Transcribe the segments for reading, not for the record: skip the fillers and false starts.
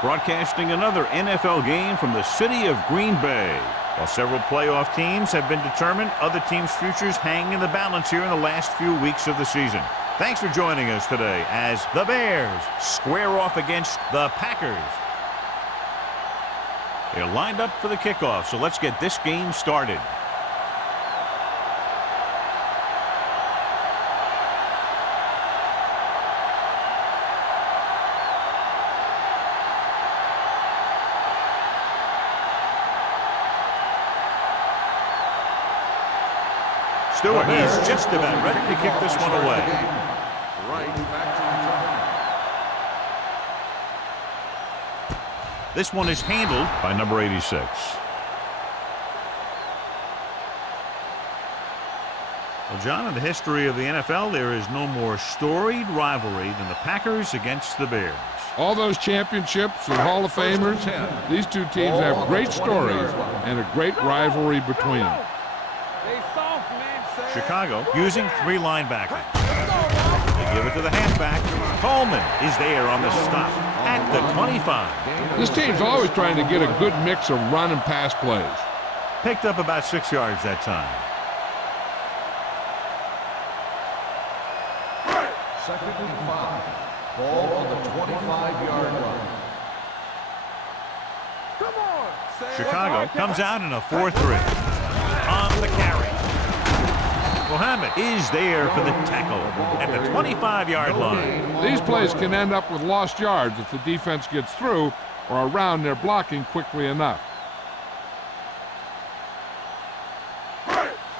broadcasting another NFL game from the city of Green Bay. While several playoff teams have been determined, other teams' futures hang in the balance here in the last few weeks of the season. Thanks for joining us today as the Bears square off against the Packers. They're lined up for the kickoff, so let's get this game started. Stewart, he's just about ready to kick this one away. This one is handled by number 86. Well, John, in the history of the NFL, there is no more storied rivalry than the Packers against the Bears. All those championships and Hall of Famers, these two teams have great stories and a great rivalry between them. Chicago using three linebackers. They give it to the halfback. Coleman is there on the stop at the 25. This team's always trying to get a good mix of run and pass plays. Picked up about 6 yards that time. Second and 5. Ball on the 25-yard line. Come on. Chicago comes out in a 4-3. On the carry. Mohammed is there for the tackle at the 25-yard line. These plays can end up with lost yards if the defense gets through or around their blocking quickly enough.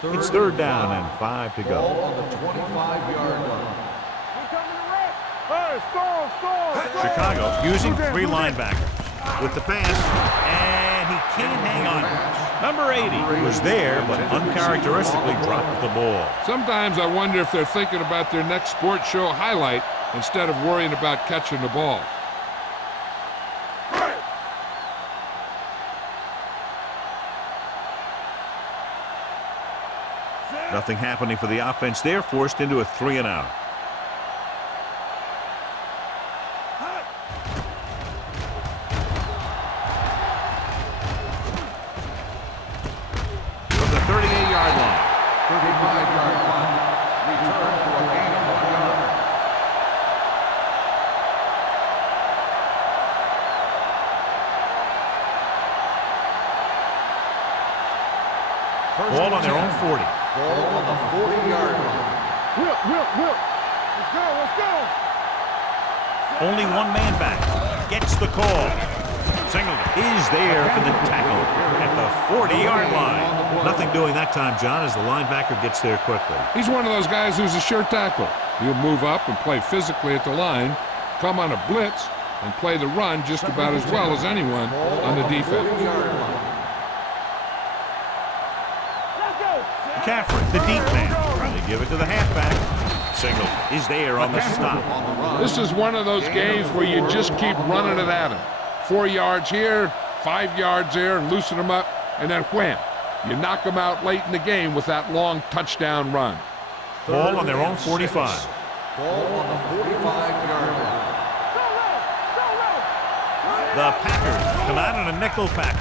It's third down and 5 to go. Ball on the 25-yard line. Chicago using three linebackers with the pass, and he can't hang on. Number 80 was there, but uncharacteristically dropped the ball. Sometimes I wonder if they're thinking about their next sports show highlight instead of worrying about catching the ball. Nothing happening for the offense there, forced into a 3-and-out. From the 38-yard line. 35-yard line. Return for a gain of 1 yard. Ball on their own 40. Ball on the 40-yard line. Whip. Let's go. Only one man back. Gets the call. Singleton is there for the tackle at the 40-yard line. Nothing doing that time, John, as the linebacker gets there quickly. He's one of those guys who's a sure tackler. He'll move up and play physically at the line, come on a blitz, and play the run just about as well as anyone on the defense. McCaffrey, the deep man. They give it to the halfback. Singleton is there on the stop. This is one of those games where you just keep running it at him. 4 yards here, 5 yards there, and loosen them up, and then wham. You knock them out late in the game with that long touchdown run. Ball on their own 45. Ball on the 45-yard line. The Packers come out in a nickel pack.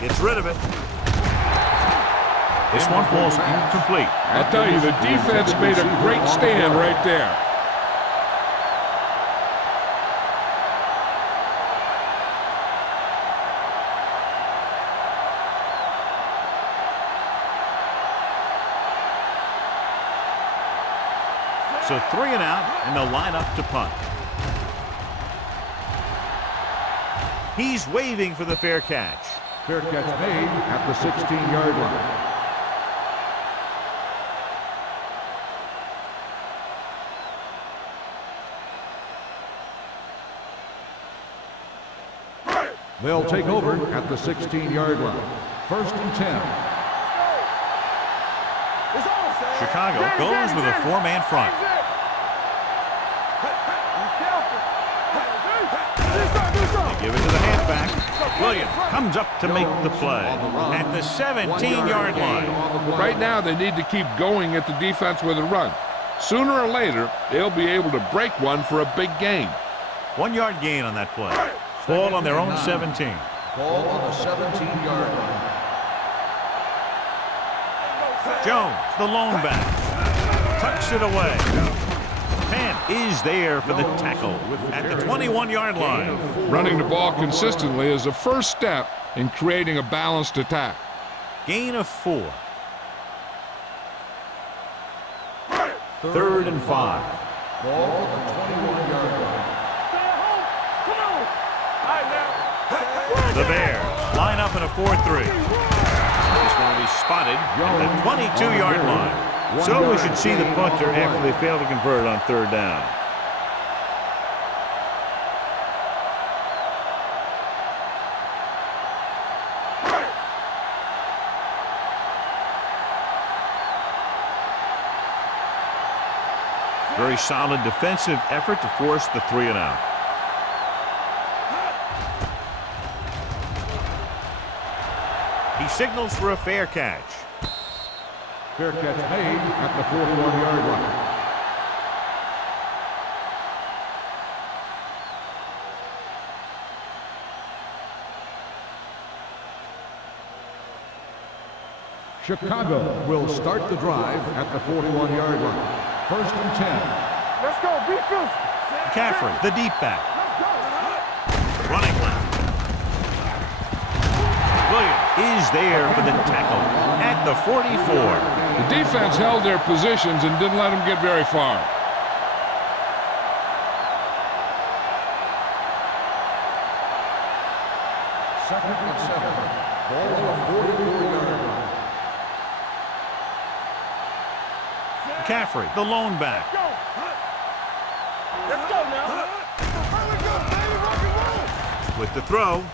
Gets rid of it. This one falls incomplete. I'll tell you, the defense made a great stand right there. So 3-and-out, and they'll line up to punt. He's waving for the fair catch. Fair catch made at the 16-yard line. They'll take over at the 16-yard line. First and 10. Chicago goes with a 4-man front. They give it to the halfback. Williams comes up to make the play at the 17-yard line. Right now, they need to keep going at the defense with a run. Sooner or later, they'll be able to break one for a big gain. 1 yard gain on that play. Ball on their own 17. Ball on the 17-yard line. Jones, the lone back, tucks it away. Penn is there for the tackle at the 21-yard line. Running the ball consistently is a first step in creating a balanced attack. Gain of 4. 3rd and 5. Ball on the 21-yard line. The Bears line up in a 4-3. This one will be spotted at the 22-yard line. So we should see the punter after they fail to convert on 3rd down. Very solid defensive effort to force the 3-and-out. He signals for a fair catch. Fair catch made at the 41-yard line. Chicago will start the drive at the 41-yard line. 1st and 10. Let's go, defense. McCaffrey, the deep back. Running left. Williams is there for the tackle at the 44. The defense held their positions and didn't let them get very far. Second and 7. Ball on the 44-yard line. McCaffrey, the lone back. Let's go now. With the throw,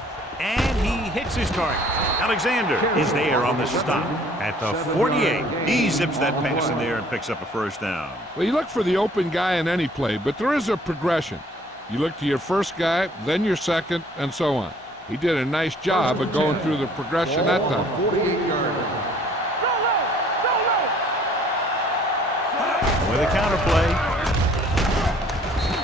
and he hits his target. Alexander is there on the stop at the 48. He zips that pass in there and picks up a 1st down. Well, you look for the open guy in any play, but there is a progression. You look to your first guy, then your second, and so on. He did a nice job of going through the progression that time. 48-yard line. With a counterplay,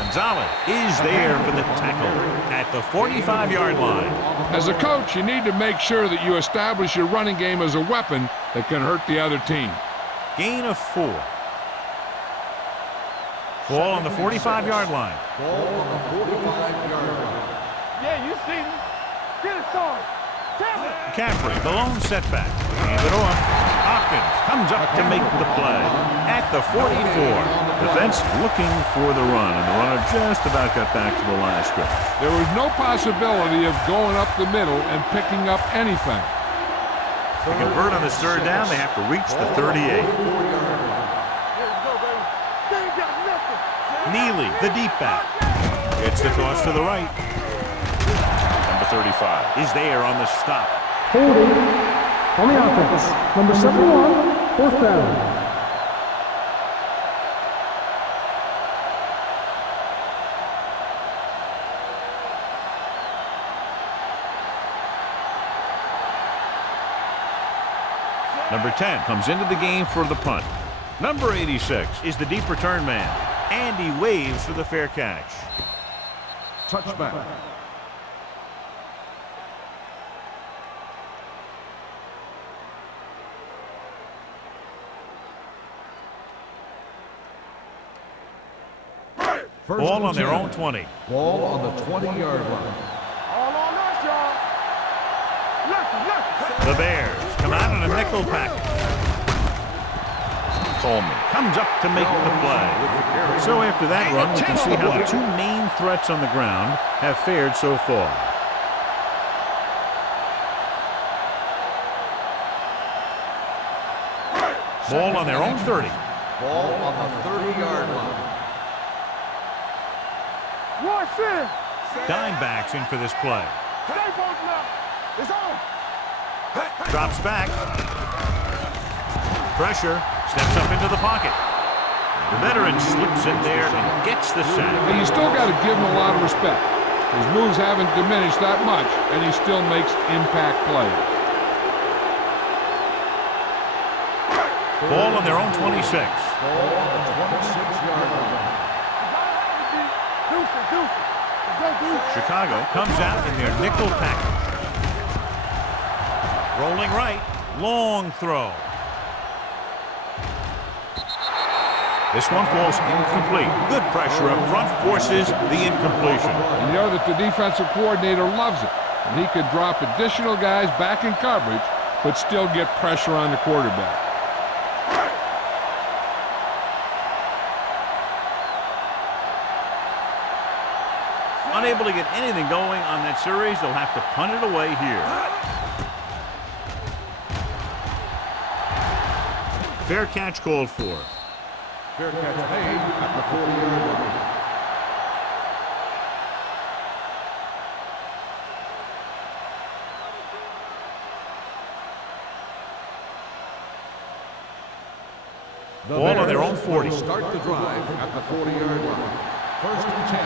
Gonzalez is there for the tackle at the 45-yard line. As a coach, you need to make sure that you establish your running game as a weapon that can hurt the other team. Gain of 4. Ball on the 45-yard line. Ball on the 45-yard line. Yeah, you see me. Get it started. McCaffrey, the lone setback. Hand it off. Hopkins comes up to make the play at the 44. Defense looking for the run, and the runner just about got back to the line of scrimmage. There was no possibility of going up the middle and picking up anything. To convert on this 3rd down, they have to reach the 38. Neely, the deep back. Gets the toss to the right. Number 35 is there on the stop. Holding on the offense. Number 71, 4th down. Number 10 comes into the game for the punt. Number 86 is the deep return man, and he waves for the fair catch. Touchback. Ball on their own 20. Ball on the 20-yard line. All on us, y'all. Look. The Bears come out in a nickel package. Coleman comes up to make the play. So after that run, we can see how the 2 main threats on the ground have fared so far. Ball on their own 30. Ball on the 30-yard line. Watch it. Dime backs in for this play. Stay focused now. It's on. Drops back. Pressure. Steps up into the pocket. The veteran slips in there and gets the sack. But you still got to give him a lot of respect. His moves haven't diminished that much, and he still makes impact plays. Ball on their own 26. Ball on the 26-yard line. Deuce. Chicago comes out in their nickel package. Rolling right, long throw. This one falls incomplete. Good pressure up front forces the incompletion. You know that the defensive coordinator loves it. And he could drop additional guys back in coverage, but still get pressure on the quarterback. Unable to get anything going on that series, they'll have to punt it away here. Fair catch called for. Fair catch made at the 40-yard line. The Ball on their own 40. Will start the drive at the 40-yard line. First and 10.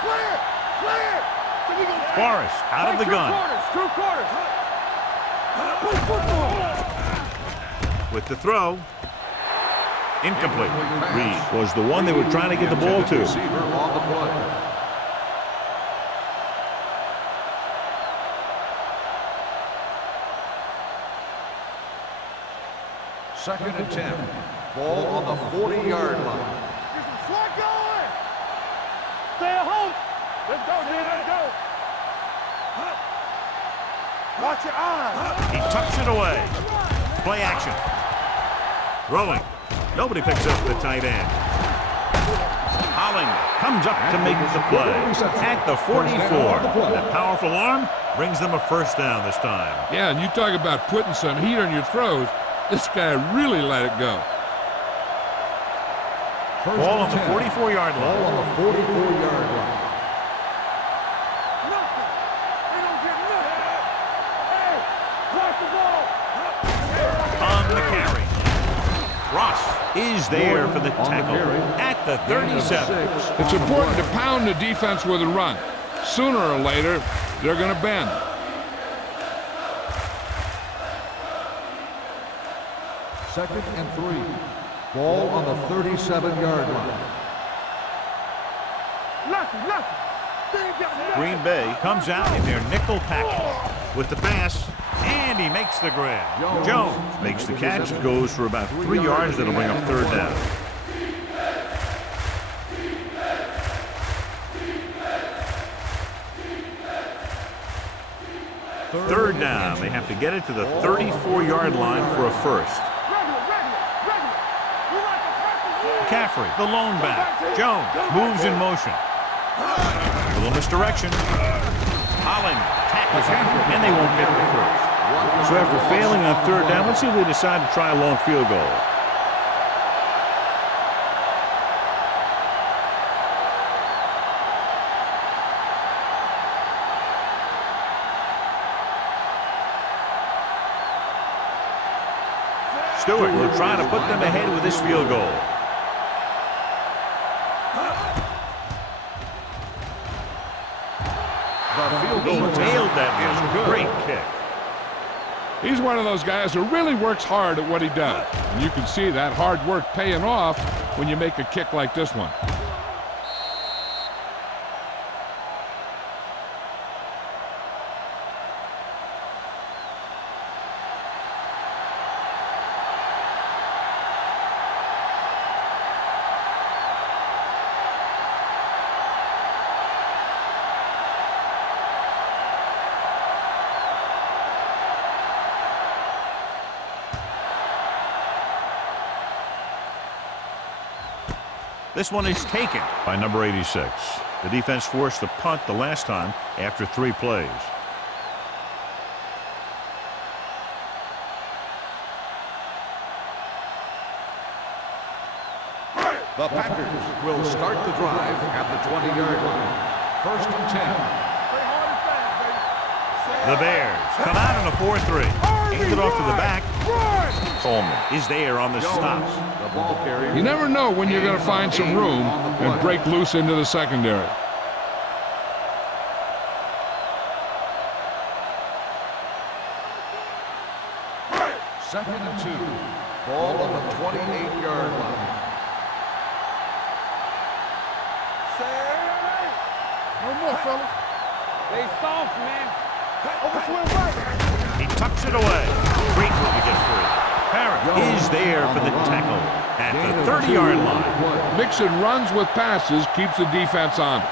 Clear! Clear! So we gonna Forrest out of the gun. Two quarters. Push football. With the throw. Incomplete. Reed was the one they were trying to get the ball to. Receiver on the play. Second and 10. Ball on the 40-yard line. Get some slot going. Stay at home. Let's go, dude. Let's go. Watch your eyes. He tucks it away. Play action. Throwing. Nobody picks up the tight end. Holland comes up to make the play at the 44. That powerful arm brings them a first down this time. Yeah, and you talk about putting some heat on your throws. This guy really let it go. Ball on the 44-yard line. Ball on the 44-yard line. Nothing. They don't get nothing. Hey, watch the ball. On the carry. Ross is there for the tackle at the 37. It's important to pound the defense with a run. Sooner or later, they're going to bend. Second and 3. Ball on the 37-yard line. Nothing. They ain't got nothing. Green Bay comes out in their nickel package with the pass, and he makes the grab. Jones makes the catch. It goes for about 3 yards. That'll bring up third down. Third down. They have to get it to the 34-yard line for a first. Regular. We like to practice. McCaffrey, the lone back. Jones moves in motion. A little misdirection. Holland tackles him, and they won't get the first. So after failing on third down, let's see if they decide to try a long field goal. Stewart will try to put them ahead with this field goal. He nailed that one. Great kick. He's one of those guys who really works hard at what he does. And you can see that hard work paying off when you make a kick like this one. This one is taken by number 86. The defense forced the punt the last time after 3 plays. The Packers will start the drive at the 20-yard line. First and 10. Play hard and fast, baby. The Bears come out in a 4-3. Aimed it off to the back. Coleman is there on the stop. The ball carrier. You never know when you're going to find some room and break loose into the secondary. Second and 2. Ball on the 28-yard line. No at the 30-yard line. Mixing runs with passes keeps the defense honest.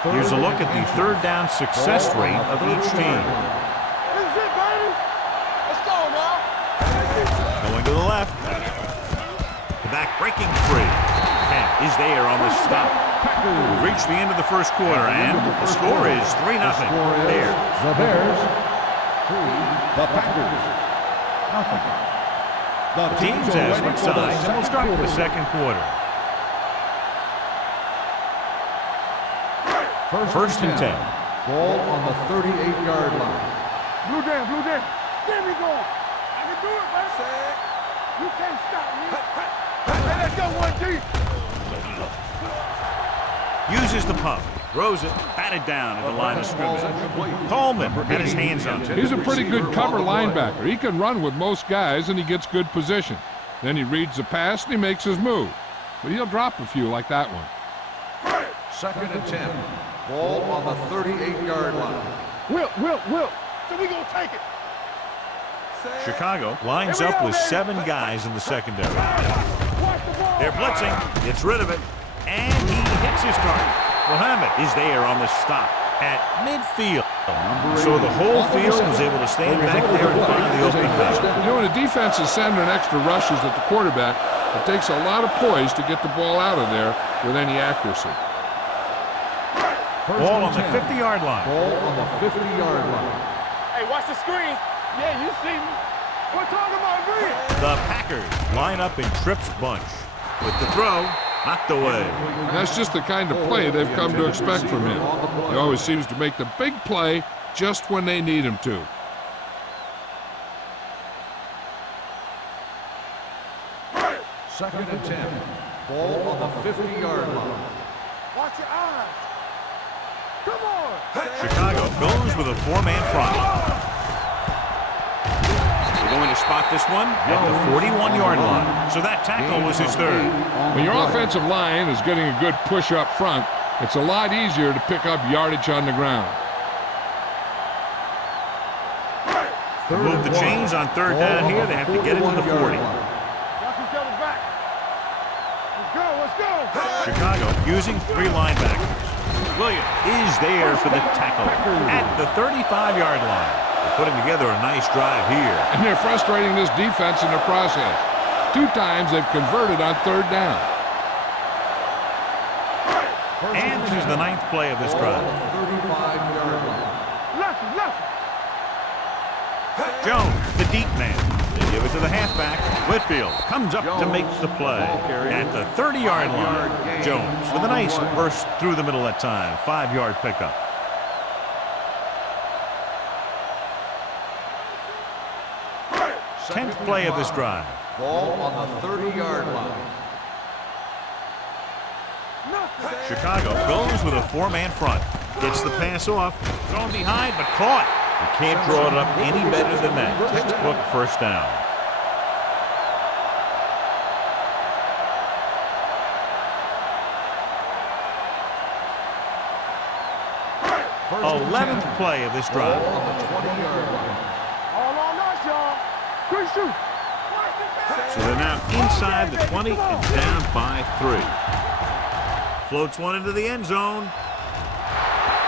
Here's a look at the third down success rate of each team. This is it, baby. Let's go now. Going to the left. The back breaking free. Kent is there on the stop. We've reached the end of the first quarter, and the score is 3-0. Bears. The Bears. 3. The Packers. Nothing. The Teams as switch sides, and we'll start with the second quarter. First and 10. Ball on the 38-yard line. Blue down, blue down. Get me going. I can do it, baby. You can't stop me. Hey, let's go, 1G. Uses the pump. Throws it. Batted down at the line of scrimmage. Coleman had his hands on it. He's a pretty good cover linebacker. He can run with most guys, and he gets good position. Then he reads the pass, and he makes his move. But he'll drop a few like that one. Second and 10. Ball on the 38-yard line. Will. So we gonna take it. Chicago lines up with 7 guys in the secondary. They're blitzing. Gets rid of it. And he hits his target. Muhammad is there on the stop at midfield. So the whole field was able to stand back there and find the open man. You know, when a defense is sending extra rushes at the quarterback, it takes a lot of poise to get the ball out of there with any accuracy. Ball on the 50-yard line. Ball on the 50-yard line. Hey, watch the screen. Yeah, you see me. We're talking about me. The Packers line up in Tripp's bunch. With the throw, knocked away. And that's just the kind of play they've come to expect from him. He always seems to make the big play just when they need him to. Second and 10. Ball on the 50-yard line. Watch your eyes. Come on. Chicago goes with a 4-man front. They're going to spot this one at the 41-yard line. So that tackle was his third. When your offensive line is getting a good push up front, it's a lot easier to pick up yardage on the ground. To move the chains on third down here, they have to get it to the 40. Watch each other back. Let's go. Chicago using 3 linebackers. Williams is there for the tackle at the 35-yard line. They're putting together a nice drive here. And they're frustrating this defense in the process. 2 times they've converted on third down. And this is the 9th play of this drive. 35-yard line. Left. Jones, the deep man. They give it to the halfback. Whitfield comes up to make the play at the 30-yard line. Jones with a nice burst through the middle that time. 5-yard pickup. Tenth play of this drive. Ball on the 30-yard line. Chicago goes with a 4-man front. Gets the pass off. Thrown behind, but caught. You can't draw it up any better than that. Textbook first down. First 11th play of this drive. On the 20-yard line. All on us, y'all. Good shoot. So they're now inside the 20 and down by 3. Floats one into the end zone.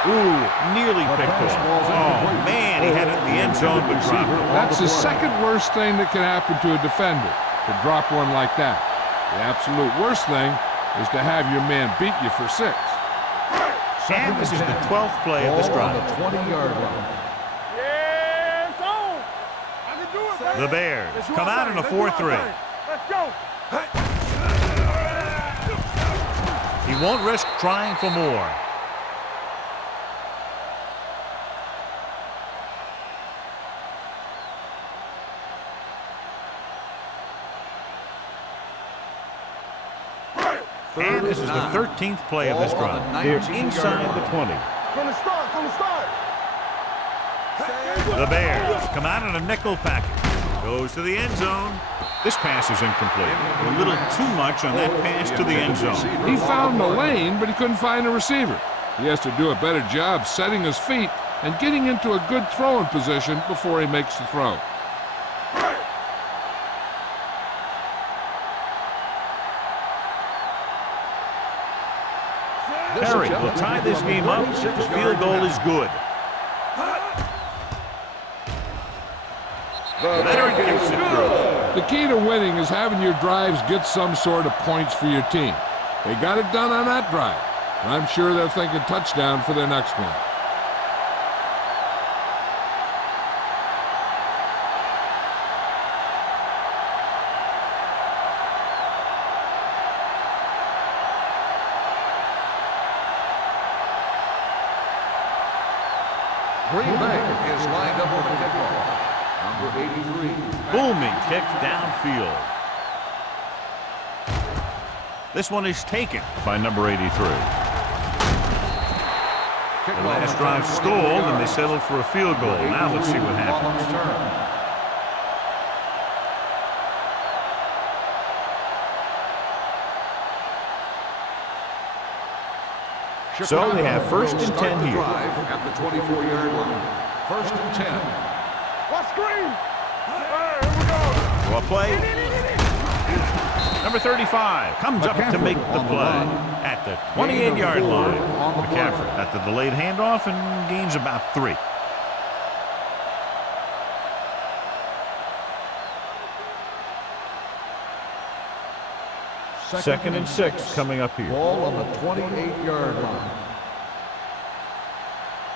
Ooh, nearly picked off. Oh, man, he had it in the end zone, but dropped it. That's the second worst thing that can happen to a defender, to drop one like that. The absolute worst thing is to have your man beat you for 6. And this is the 12th play of this drive. On the 20-yard line. Yeah, it's on. I can do it, baby. The Bears come out in a 4-3. Let's go. He won't risk trying for more. And this is the 13th play of this drive. They're inside the 20. From the start. The Bears come out in a nickel package. Goes to the end zone. This pass is incomplete. A little too much on that pass to the end zone. He found the lane, but he couldn't find a receiver. He has to do a better job setting his feet and getting into a good throwing position before he makes the throw. Perry will tie this game up. The field goal is good. Leonard kicks it through. The key to winning is having your drives get some sort of points for your team. They got it done on that drive. And I'm sure they're thinking touchdown for their next one. Green Bay is lined up for the kickoff. Number 83. Booming kick downfield. This one is taken by number 83. The last drive stalled, and they settled for a field goal. Now let's see what happens. So they have first and 10 here. At the 24-yard line. First and 10. What screen? Here we go. Draw play. Number 35 comes up to make the play at the 28-yard line. McCaffrey at the delayed handoff and gains about 3. Second and 6 coming up here. Ball on the 28-yard line.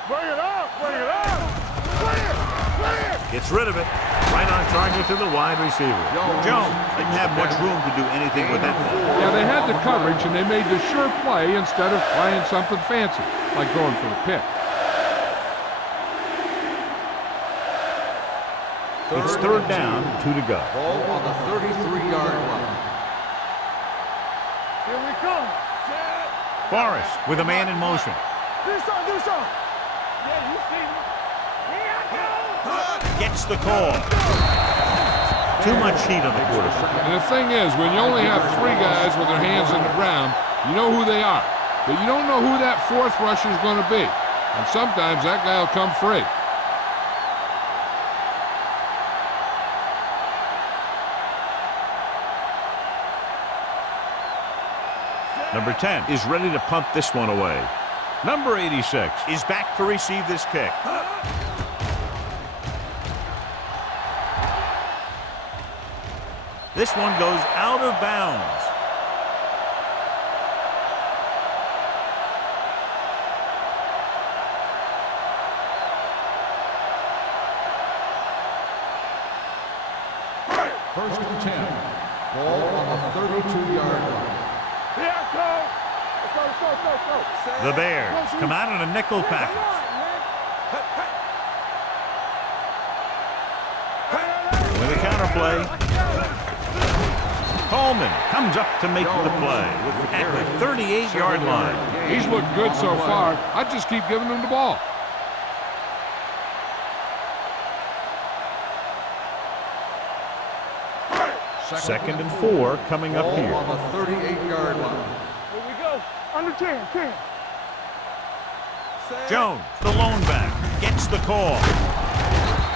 Bring it up. Bring it up. Clear. Clear. Gets rid of it. Right on target to the wide receiver. Jones didn't have much room to do anything with that ball. Yeah, they had the coverage, and they made the sure play instead of trying something fancy, like going for a pick. It's third down, 2 to go. Ball on the 33-yard line. Here we come. Forrest with a man in motion. Do something. Do something. Yeah, you see me. Here I go. Gets the call. Too much heat on the quarterback. And the thing is, when you only have 3 guys with their hands in the ground, you know who they are. But you don't know who that 4th rusher is going to be. And sometimes that guy will come free. Number 10 is ready to punt this one away. Number 86 is back to receive this kick. This one goes out of bounds. First and 10. Ball on the 32-yard line. Here I go. Let's go. The Bears come out in a nickel package. With a counterplay. Coleman comes up to make the play at the 38-yard line. He's looked good so far. I just keep giving him the ball. Second and 4 coming up here. On the 38-yard line. Here we go. Under 10. 10. Jones, the lone back, gets the call.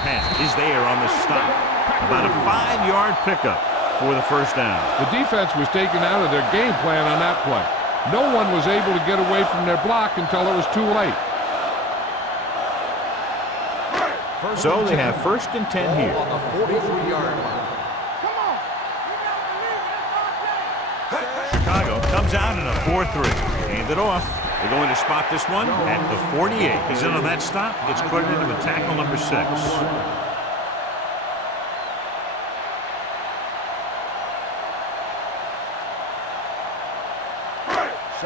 Pass is there on the stop. About a 5-yard pickup for the first down. The defense was taken out of their game plan on that play. No one was able to get away from their block until it was too late. So they have first and 10 here. On the 43-yard line. Come on. Chicago comes out in a 4-3. Hand it off. They're going to spot this one at the 48. He's in on that stop. Gets credited with tackle number 6.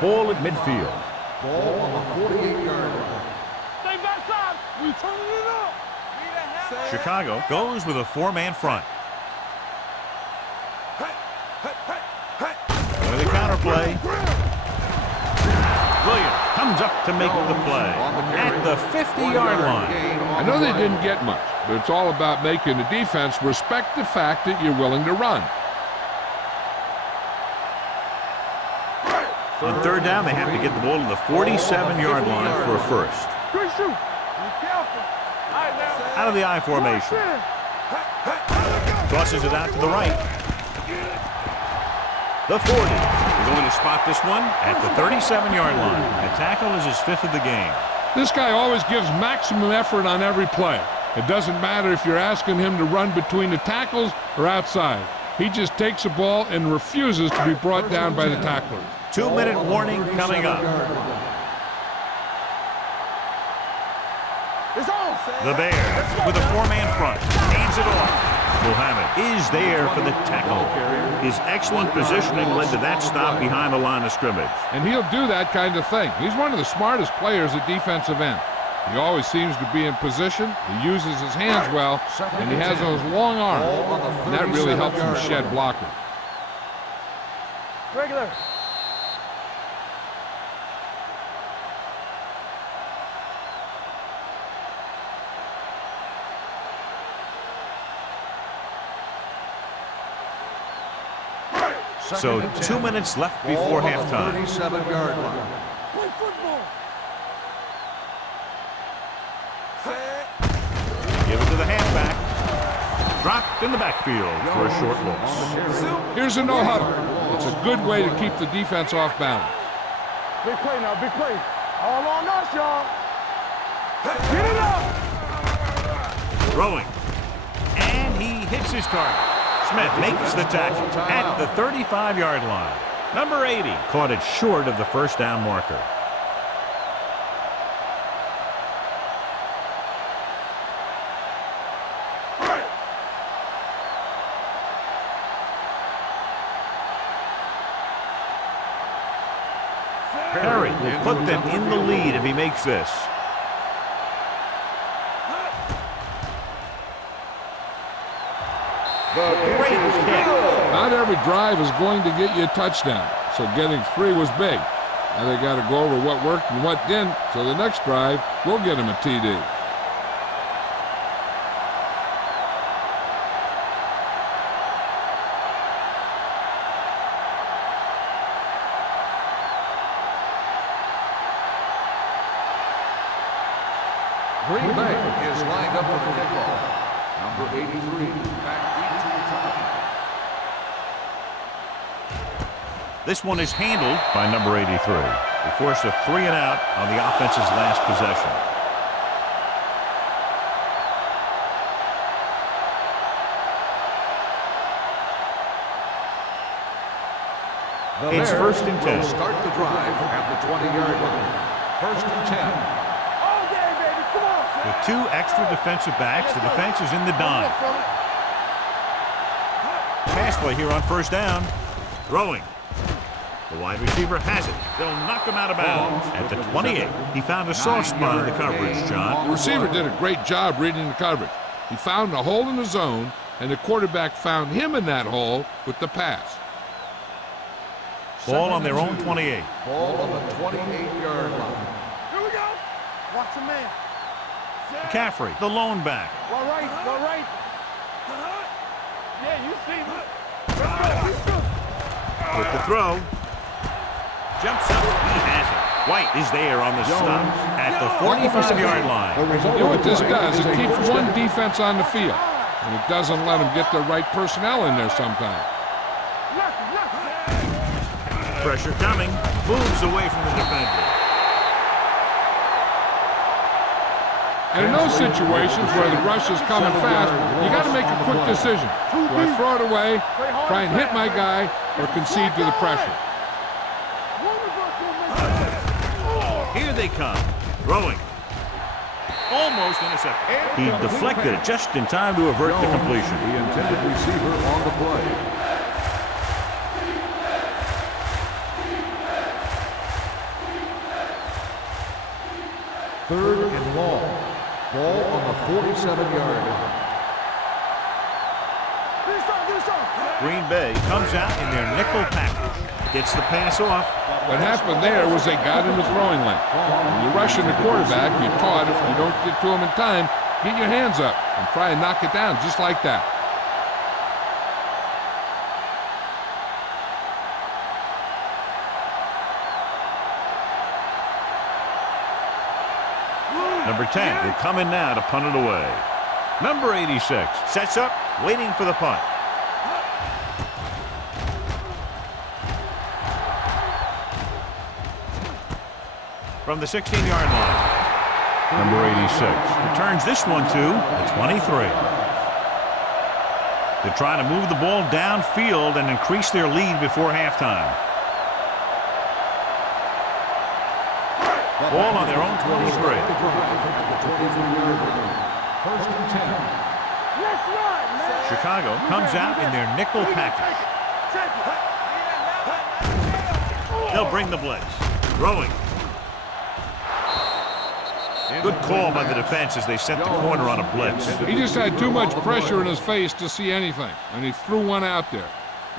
Ball at midfield. Ball on the 48-yard line. Stay backside. We turning it up. Chicago goes with a 4-man front. With a counterplay. Williams comes up to make the play at the 50-yard line. I know they didn't get much, but it's all about making the defense respect the fact that you're willing to run. On third down, they have to get the ball to the 47-yard line for a first. Great shoot. Out of the I formation. Tosses it out to the right. The 40. They're going to spot this one at the 37-yard line. A tackle is his 5th of the game. This guy always gives maximum effort on every play. It doesn't matter if you're asking him to run between the tackles or outside. He just takes the ball and refuses to be brought down by the tackler. 2-minute warning coming up. The Bears with a 4-man front. Hands it off. Muhammad is there for the tackle. His excellent positioning led to that stop behind the line of scrimmage. And he'll do that kind of thing. He's one of the smartest players at defensive end. He always seems to be in position. He uses his hands well, and he has those long arms. And that really helps him shed blockers. Regular. So 2 minutes left before halftime. 37-yard line. Play football. Give it to the halfback. Dropped in the backfield for a short loss. Here's a no-huddle. It's a good way to keep the defense off balance. Big play now, big play. All on us, y'all. Get it up. Throwing. And he hits his target. Smith makes the tackle at the 35-yard line. Number 80 caught it short of the first down marker. Perry will put them in the lead if he makes this. Great kick. Not every drive is going to get you a touchdown, so getting 3 was big. Now they got to go over what worked and what didn't, so the next drive will get him a TD. Green Bay is lined up for the kickoff. Number 83, back deep to return. This one is handled by number 83. He forced a 3-and-out on the offense's last possession. It's 1st and 10. Start the drive at the 20-yard line. 1st and 10. All day, baby. Come on, son. With 2 extra defensive backs, the defense is in the dime. Pass play here on 1st down. Throwing. The wide receiver has it. They'll knock him out of bounds. At the 28, he found a soft spot in the coverage, John. The receiver did a great job reading the coverage. He found a hole in the zone, and the quarterback found him in that hole with the pass. Ball on their own 28. Ball on the 28-yard line. Here we go. Watch the man. McCaffrey, the lone back. Go right, go right. Yeah, you see me. With the throw. Jumps up. He has it. White is there on the stop at the 45-yard line. You know what this does? It keeps one defense on the field, and it doesn't let them get the right personnel in there sometimes. Pressure coming. Moves away from the defender. And in those situations where the rush is coming fast, you got to make a quick decision. Do I throw it away, try and hit my guy, or concede to the pressure? Here they come. Throwing. Almost intercepted. He deflected it just in time to avert the completion. The intended receiver on the play. Third and long. Ball on the 47-yard line. Green Bay comes out in their nickel package. Gets the pass off. What happened there was they got in the throwing lane. When you're rushing the quarterback, you're taught if you don't get to him in time, get your hands up and try and knock it down just like that. Number 10 will come in now to punt it away. Number 86 sets up, waiting for the punt. From the 16-yard line. Number 86 returns this one to the 23. They're trying to move the ball downfield and increase their lead before halftime. Ball on their own 23. First and 10. Chicago comes out in their nickel package. They'll bring the blitz. Throwing. Good call by the defense as they sent the corner on a blitz. He just had too much pressure in his face to see anything, and he threw one out there.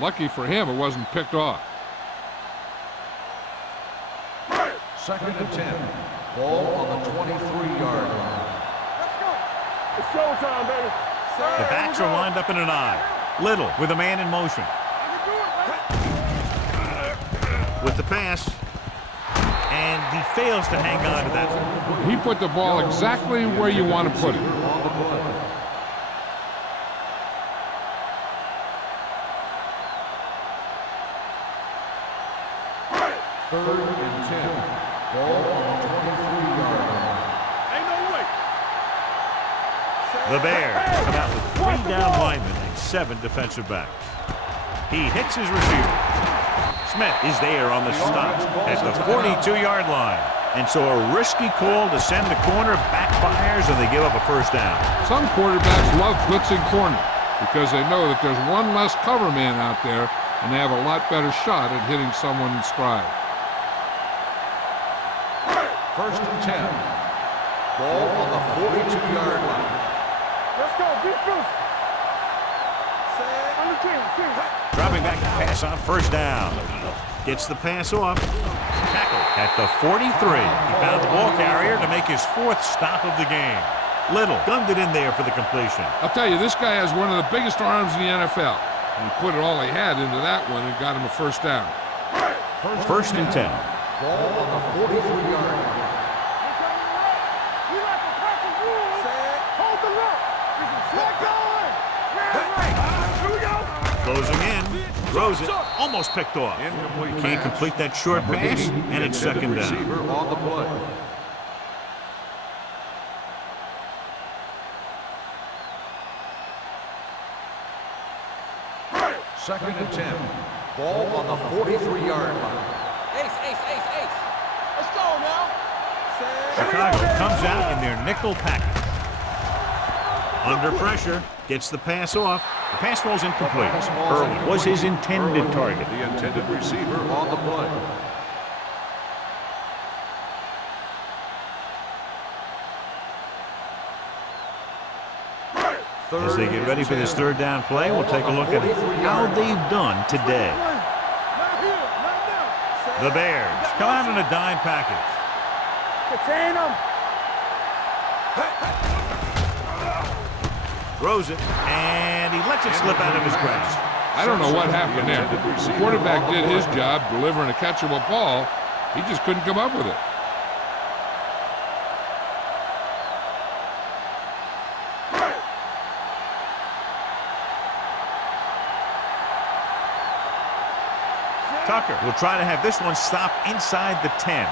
Lucky for him, it wasn't picked off. Second and 10. Ball on the 23-yard line. Let's go. It's showtime, baby. The backs are lined up in an I. Little with a man in motion. With the pass. And he fails to hang on to that. He put the ball exactly where you want to put it. Third and 10. Ball on the 23-yard line. Ain't no way. The Bears come out with 3 down linemen and 7 defensive backs. He hits his receiver. Smith is there on the stop at the 42-yard line. And so a risky call to send the corner backfires and they give up a first down. Some quarterbacks love blitzing corner because they know that there's one less cover man out there and they have a lot better shot at hitting someone in stride. First and 10. Ball on the 42-yard line. Let's go. Defense. On the team. Dropping back to pass on first down. Gets the pass off. Tackle at the 43. He found the ball carrier to make his 4th stop of the game. Little gunned it in there for the completion. I'll tell you, this guy has one of the biggest arms in the NFL. And he put it all he had into that one and got him a first down. First and 10. Ball on the 43-yard line. You like the Packers rules. Hold the look. Let go. Here we go. Closing in. Throws it. Almost picked off. Can't complete that short pass, and it's second down. Receiver on the play. Second and 10. Ball on the 43-yard line. Ace. Let's go now. Chicago comes out in their nickel package. Under pressure, gets the pass off. The pass falls incomplete. Early was his intended target. The intended receiver on the play. As they get ready for this third down play, we'll take a look at how they've done today. The Bears come out in a dime package. Contain them. Throws it, and he lets it slip out of his grasp. I don't know what happened there. The quarterback did his job delivering a catchable ball. He just couldn't come up with it. Tucker will try to have this one stop inside the 10.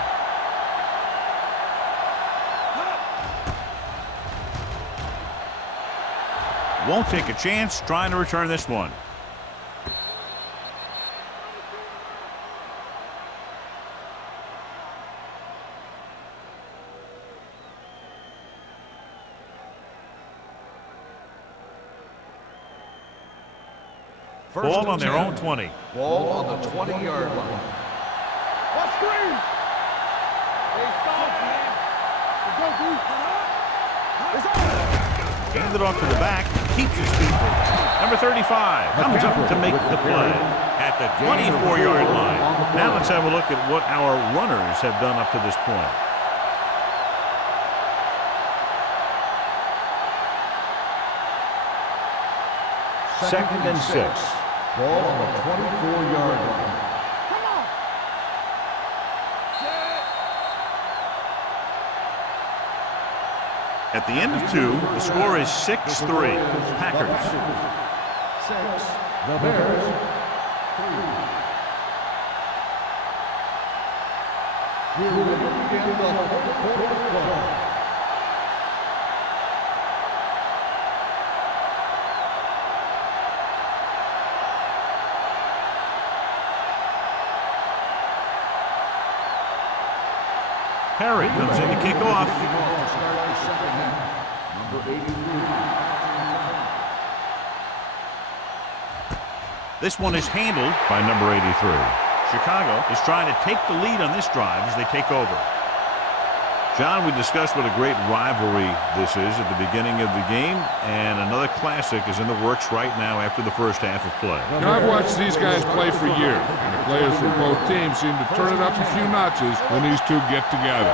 Won't take a chance trying to return this one. Ball on their own 20. Ball on the 20-yard line. What screen? They soft, man. Let's go, dude. It's over. Hand it off to the back. Keeps his people. Number 35 comes up to make the play at the 24-yard line. Now let's have a look at what our runners have done up to this point. Second and 6. Ball on the 24-yard line. Come on. At the end of 2, the score is 6-3. Packers. 6. The Bears. 3. Here we begin the fourth quarter. Perry comes in to kick off. Number 83. This one is handled by number 83. Chicago is trying to take the lead on this drive as they take over. John, we discussed what a great rivalry this is at the beginning of the game, and another classic is in the works right now after the first half of play. Now, I've watched these guys play for years, and the players from both teams seem to turn it up a few notches when these two get together.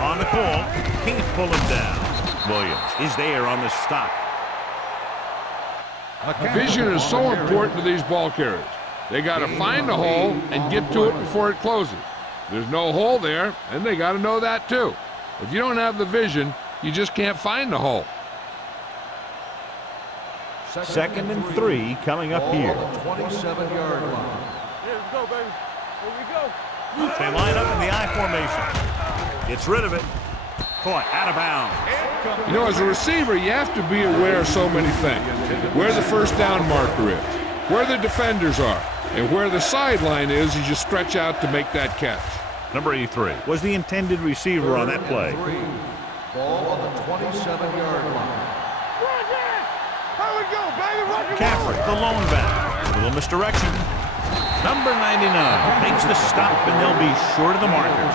On the call, can't pull him down. Williams is there on the stop. Vision is so important to these ball carriers. They got to find the hole and get to it before it closes. There's no hole there, and they got to know that too. If you don't have the vision, you just can't find the hole. 2nd and 3 coming up here. 27-yard line. Here we go, baby. Here we go. They line up in the I formation. Gets rid of it. Caught out of bounds. You know, as a receiver, you have to be aware of so many things. Where the first down marker is, where the defenders are, and where the sideline is as you stretch out to make that catch. Number 83 was the intended receiver on that play. Ball on the 27-yard line. Here we go, baby. Caffrey, the lone back. A little misdirection. Number 99 makes the stop, and they'll be short of the marker.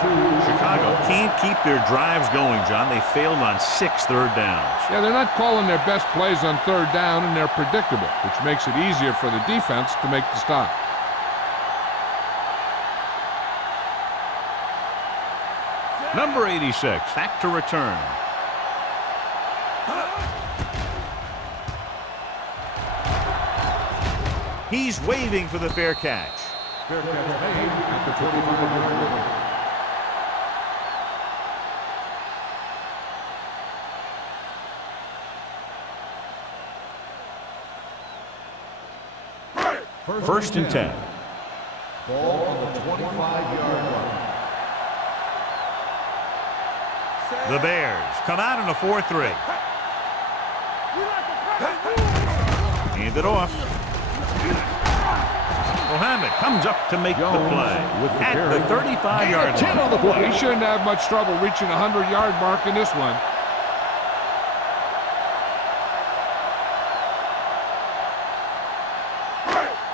Chicago can't keep their drives going, John. They failed on 6 third downs. Yeah, they're not calling their best plays on third down, and they're predictable, which makes it easier for the defense to make the stop. Number 86, back to return. He's waving for the fair catch. Fair catch made at the 25-yard line. First and 10. Ball on the 25-yard line. The Bears come out in a 4-3. Hand it off. Mohammed comes up to make the play at the 35-yard line. On the play. He shouldn't have much trouble reaching the 100-yard mark in this one.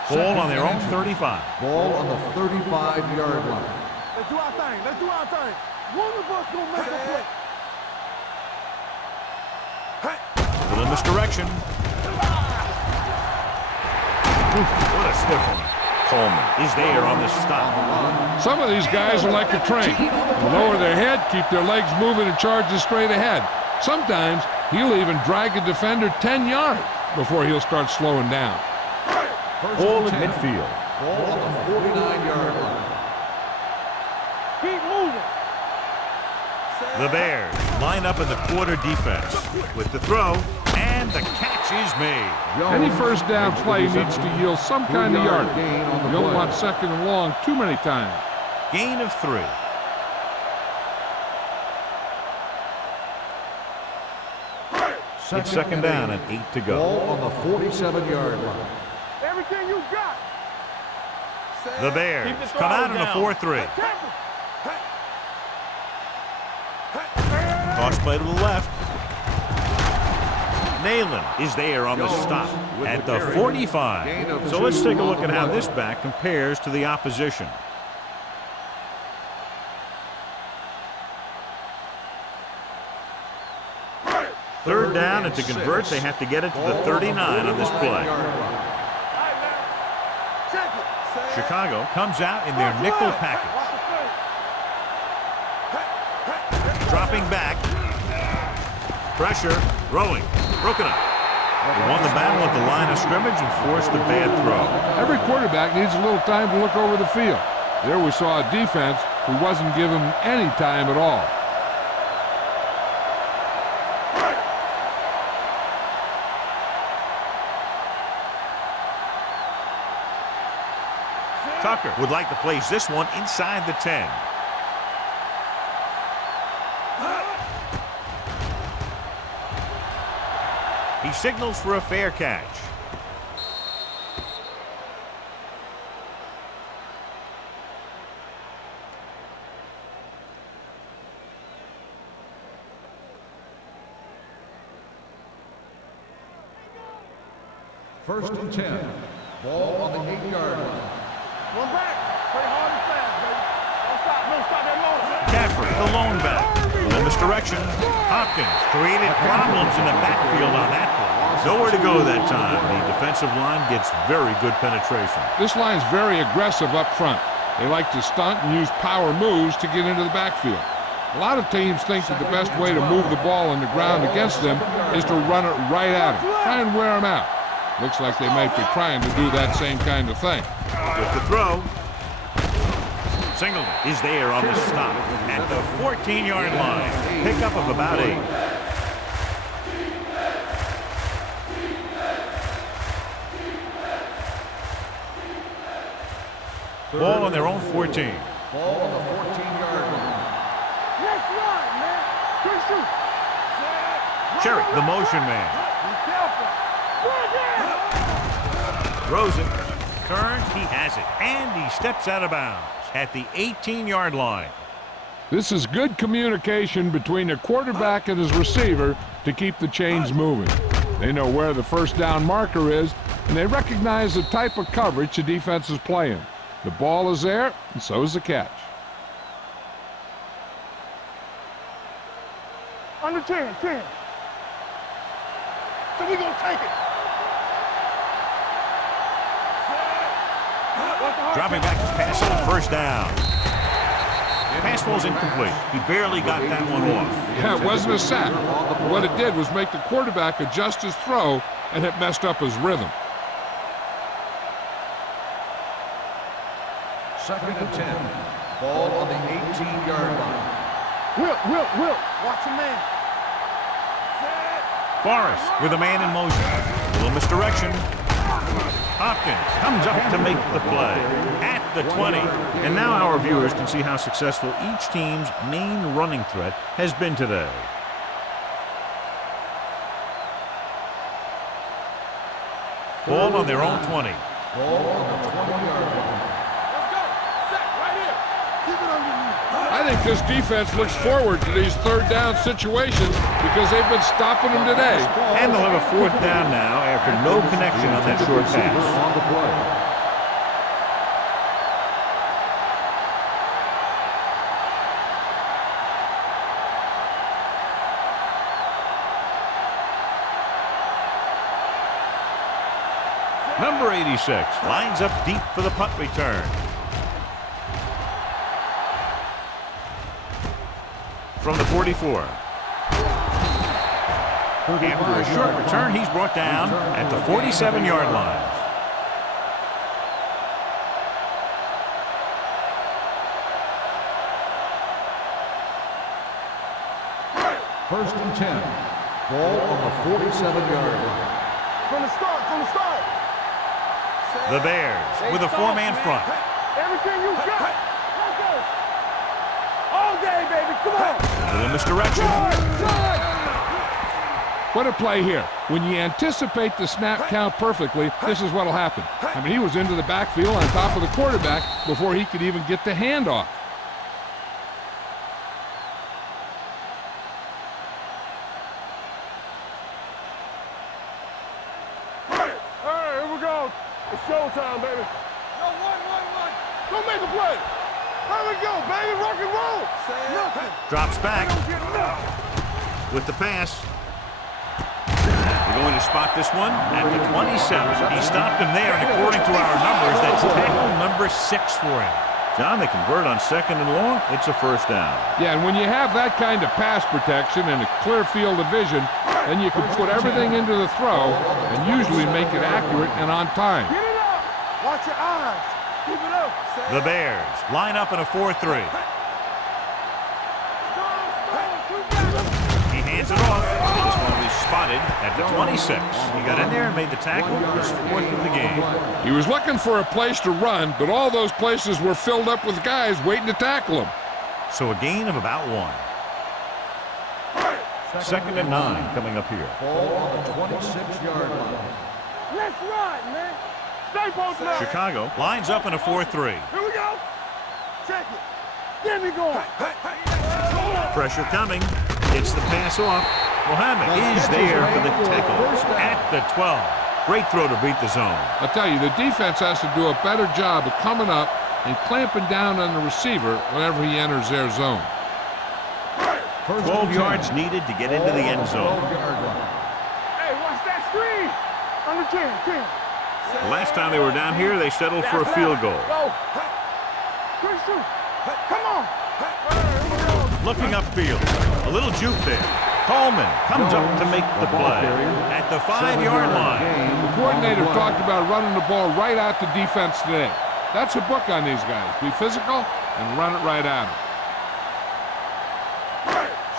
Ball on their own 35. Ball on the 35-yard line. Let's do our thing. Let's do our thing. One of us gonna make a play. A little misdirection. What a stiff one. Coleman is there on the stop. Some of these guys are like a train. They lower their head, keep their legs moving, and charge straight ahead. Sometimes he'll even drag a defender 10 yards before he'll start slowing down. Ball at midfield. Ball on the 49-yard line. Keep moving. The Bears line up in the quarter defense with the throw, and the catch is made. Any first down play needs to yield some kind of yardage. You don't want second and long too many times. Gain of 3. It's second down and 8 to go. Ball on the 47-yard line. Everything you got. The Bears come out in a 4-3. Toss play to the left. Nayland is there on the stop at the 45. So let's take a look at how this back compares to the opposition. Third down, and to convert, they have to get it to the 39 on this play. Chicago comes out in their nickel package. Dropping back. Pressure. Throwing. Broken up. They won the battle at the line of scrimmage and forced a bad throw. Every quarterback needs a little time to look over the field. There we saw a defense who wasn't given any time at all. Tucker would like to place this one inside the 10. He signals for a fair catch. First and 10. Ball on the 8-yard line. One back. Play hard and fast, baby. Don't stop that motor. Caffrey, the lone back. In this direction, Hopkins created problems in the backfield on that play. Nowhere to go that time. The defensive line gets very good penetration. This line's very aggressive up front. They like to stunt and use power moves to get into the backfield. A lot of teams think that the best way to move the ball on the ground against them is to run it right at them. Try and wear them out. Looks like they might be trying to do that same kind of thing. With the throw, Singleton is there on the stop at the 14-yard line. Pickup of about 8. Ball on their own 14. Ball on the 14-yard line. Next line, man. Good shoot. Cherry, the motion man. Be careful. Throws it. Turns. He has it. And he steps out of bounds at the 18-yard line. This is good communication between the quarterback and his receiver to keep the chains moving. They know where the first down marker is, and they recognize the type of coverage the defense is playing. The ball is there, and so is the catch. Under 10. So we gonna take it. Dropping back to pass on first down. Pass falls incomplete. He barely got that one off. Yeah, it wasn't a sack. What it did was make the quarterback adjust his throw, and it messed up his rhythm. Second and 10. Ball on the 18-yard line. Will. Watch your man. Forrest with a man in motion. A little misdirection. Hopkins comes up to make the play at the 20. And now our viewers can see how successful each team's main running threat has been today. Ball on their own 20. Ball on the 20-yard line. Let's go. Set right here. Keep it under you. I think this defense looks forward to these third down situations because they've been stopping them today. And they'll have a fourth down now after no connection on that short pass. On the play. Number 86 lines up deep for the punt return. From the 44. After a short return, he's brought down at the 47-yard line. First and 10. Ball on the 47-yard line. From the start. The Bears with a 4-man front. Everything you got. Let's go. All day, baby. Come on. A little misdirection. What a play here. When you anticipate the snap count perfectly, this is what will happen. I mean, he was into the backfield on top of the quarterback before he could even get the handoff. It's showtime, baby. No, one. Go make a play. Here we go, baby. Rock and roll. Nothing. Drops back Don't get nothing. with the pass. They're going to spot this one at the 27. He stopped him there, and according to our numbers, that's tackle number 6 for him. John, they convert on 2nd and long. It's a first down. Yeah, and when you have that kind of pass protection and a clear field of vision, then you can put everything into the throw and usually make it accurate and on time. Get it up. Watch your eyes. Keep it up. The Bears line up in a 4-3. He hands it off. This one will be spotted at the 26. He got in there and made the tackle. His 4th of the game. He was looking for a place to run, but all those places were filled up with guys waiting to tackle him. So a gain of about 1. 2nd and 9 coming up here. Ball on the 26-yard line. Let's ride, man. Stay both now. Chicago lines up in a 4-3. Here we go. Check it. Get me going. Pressure coming. Gets the pass off. Mohammed is there for the tackle at the 12. Great throw to beat the zone. I'll tell you, the defense has to do a better job of coming up and clamping down on the receiver whenever he enters their zone. 12 yards needed to get into the end zone. Hey, watch that screen. On the 10. The last time they were down here, they settled for a field goal. Go. Quick shoot. Come on. Looking upfield. A little juke there. Coleman comes up to make the play at the 5-yard line. The coordinator talked about running the ball right out to defense today. That's a book on these guys. Be physical and run it right at them.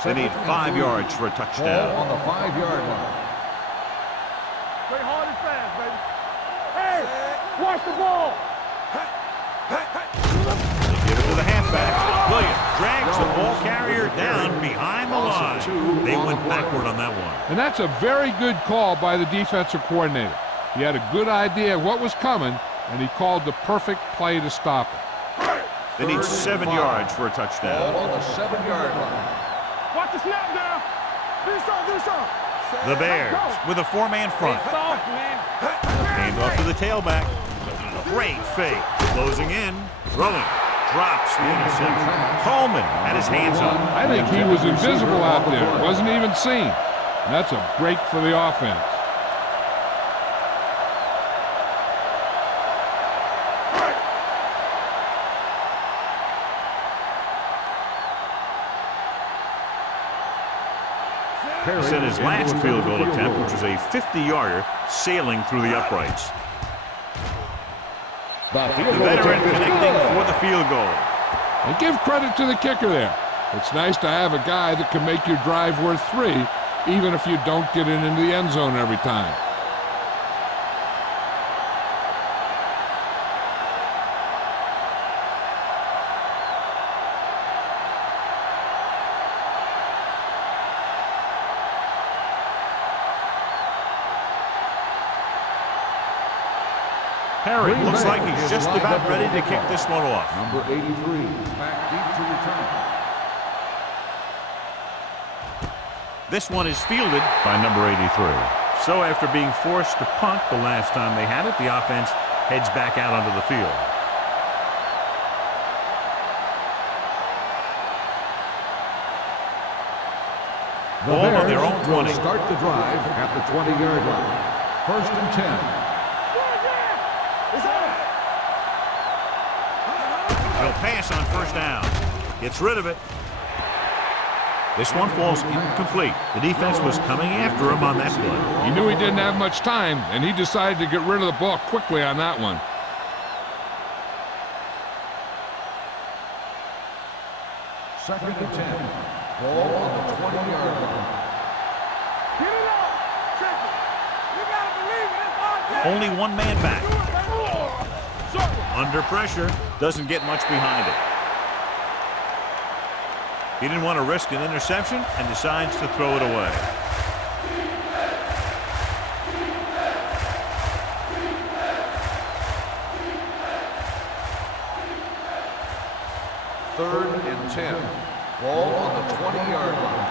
They need 5 yards for a touchdown. Ball on the 5-yard line. Play hard and fast, baby. Hey, watch the ball. They give it to the halfback. Williams drags the ball carrier down behind the line. They went backward on that one. And that's a very good call by the defensive coordinator. He had a good idea of what was coming, and he called the perfect play to stop it. They need 7 yards for a Ball touchdown. on the 7-yard line. Watch the snap down. Do something. The Bears with a 4-man front. Soft, man. Hand off to the tailback. Great fake. Closing in. Throwing. Drops the interception. Coleman had his hands up. I think he was invisible out there. Wasn't even seen. And that's a break for the offense. He set his last field goal attempt, which was a 50-yarder, sailing through the uprights. The veteran connecting for the field goal. And give credit to the kicker there. It's nice to have a guy that can make your drive worth 3, even if you don't get it into the end zone every time. Harry looks like he's just about ready to kick this one off. Number 83, back deep to return. This one is fielded by number 83. So after being forced to punt the last time they had it, the offense heads back out onto the field. Ball on their own 20. Start the drive at the 20-yard line. 1st and 10. He'll pass on 1st down. Gets rid of it. This one falls incomplete. The defense was coming after him on that play. He knew he didn't have much time, and he decided to get rid of the ball quickly on that one. Second and 10. Ball on the 20-yard line. Get it up. Check it. You gotta believe it. It's hard to Only one man back. do it, baby. Under pressure. Doesn't get much behind it. He didn't want to risk an interception and decides to throw it away. Third and 10. Ball on the 20-yard line.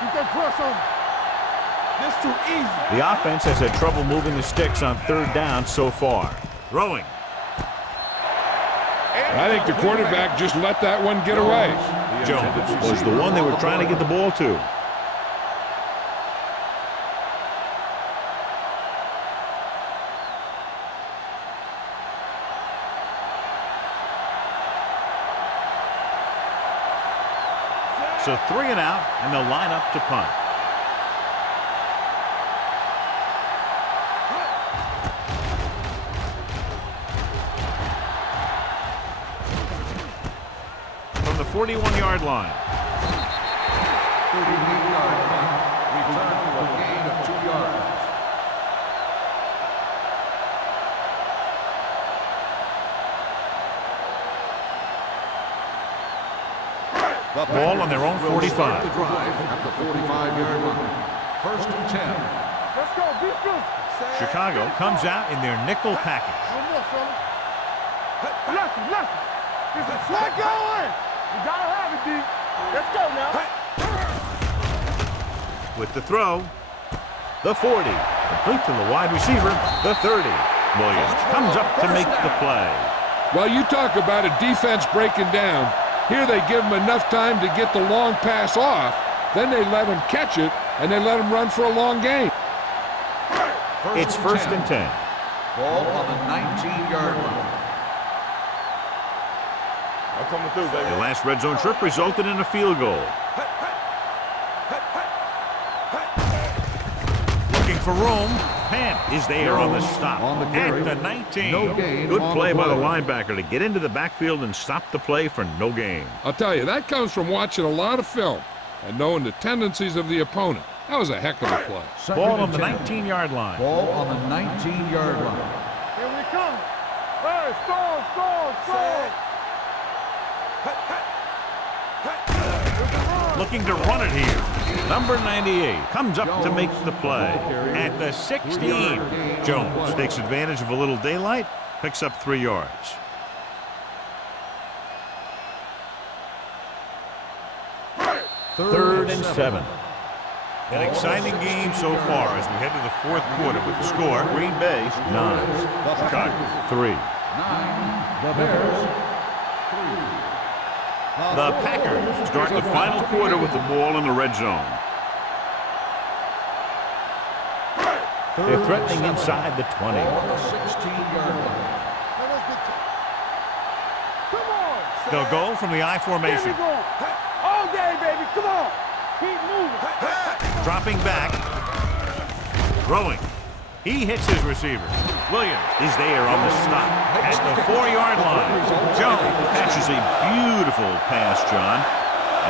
Keep that press on. This too easy. The offense has had trouble moving the sticks on 3rd down so far. Throwing. I think the quarterback just let that one get away. Jones was the one they were trying to get the ball to. So 3 and out, and they'll line up to punt. From the 41-yard line. 38-yard punt. Return for a gain of Ball on their own 45. The drive at the 45-yard line. First and 10. Let's go, defense. Chicago comes out in their nickel package. One more, fella. Lucky. Let going. You gotta have it, D. Let's go now. With the throw, the 40. Complete to the wide receiver, the 30. Williams comes up to make the play. Well, you talk about a defense breaking down. Here they give him enough time to get the long pass off. Then they let him catch it, and they let him run for a long gain. It's first and 10. Ball on the 19-yard line. I'm coming through, baby. The last red zone trip resulted in a field goal. Looking for room. Pan is there on the stop. On the carry. At the 19. No gain Good on play the by the play. linebacker to get into the backfield and stop the play for no gain. I'll tell you, that comes from watching a lot of film and knowing the tendencies of the opponent. That was a heck of a play. Second Ball on and the 10. 19-yard line. Ball on the 19-yard line. Here we come. Hey, stall. Looking to run it here. Number 98 comes up to make the play. At the 16, Jones takes advantage of a little daylight, picks up 3 yards. Third and 7. An exciting game so far as we head to the fourth quarter with the score. Green Bay 9, Chicago 3. 9. The Bears. The Packers start the final quarter with the ball in the red zone. They're threatening inside the 20. Ball on the 16-yard line. Come on. They'll go from the I Here we formation. go. All day, baby. Come on. Keep moving. Dropping back. Throwing. He hits his receiver. Williams is there on the stop at the 4-yard line. Jones catches a beautiful pass, John,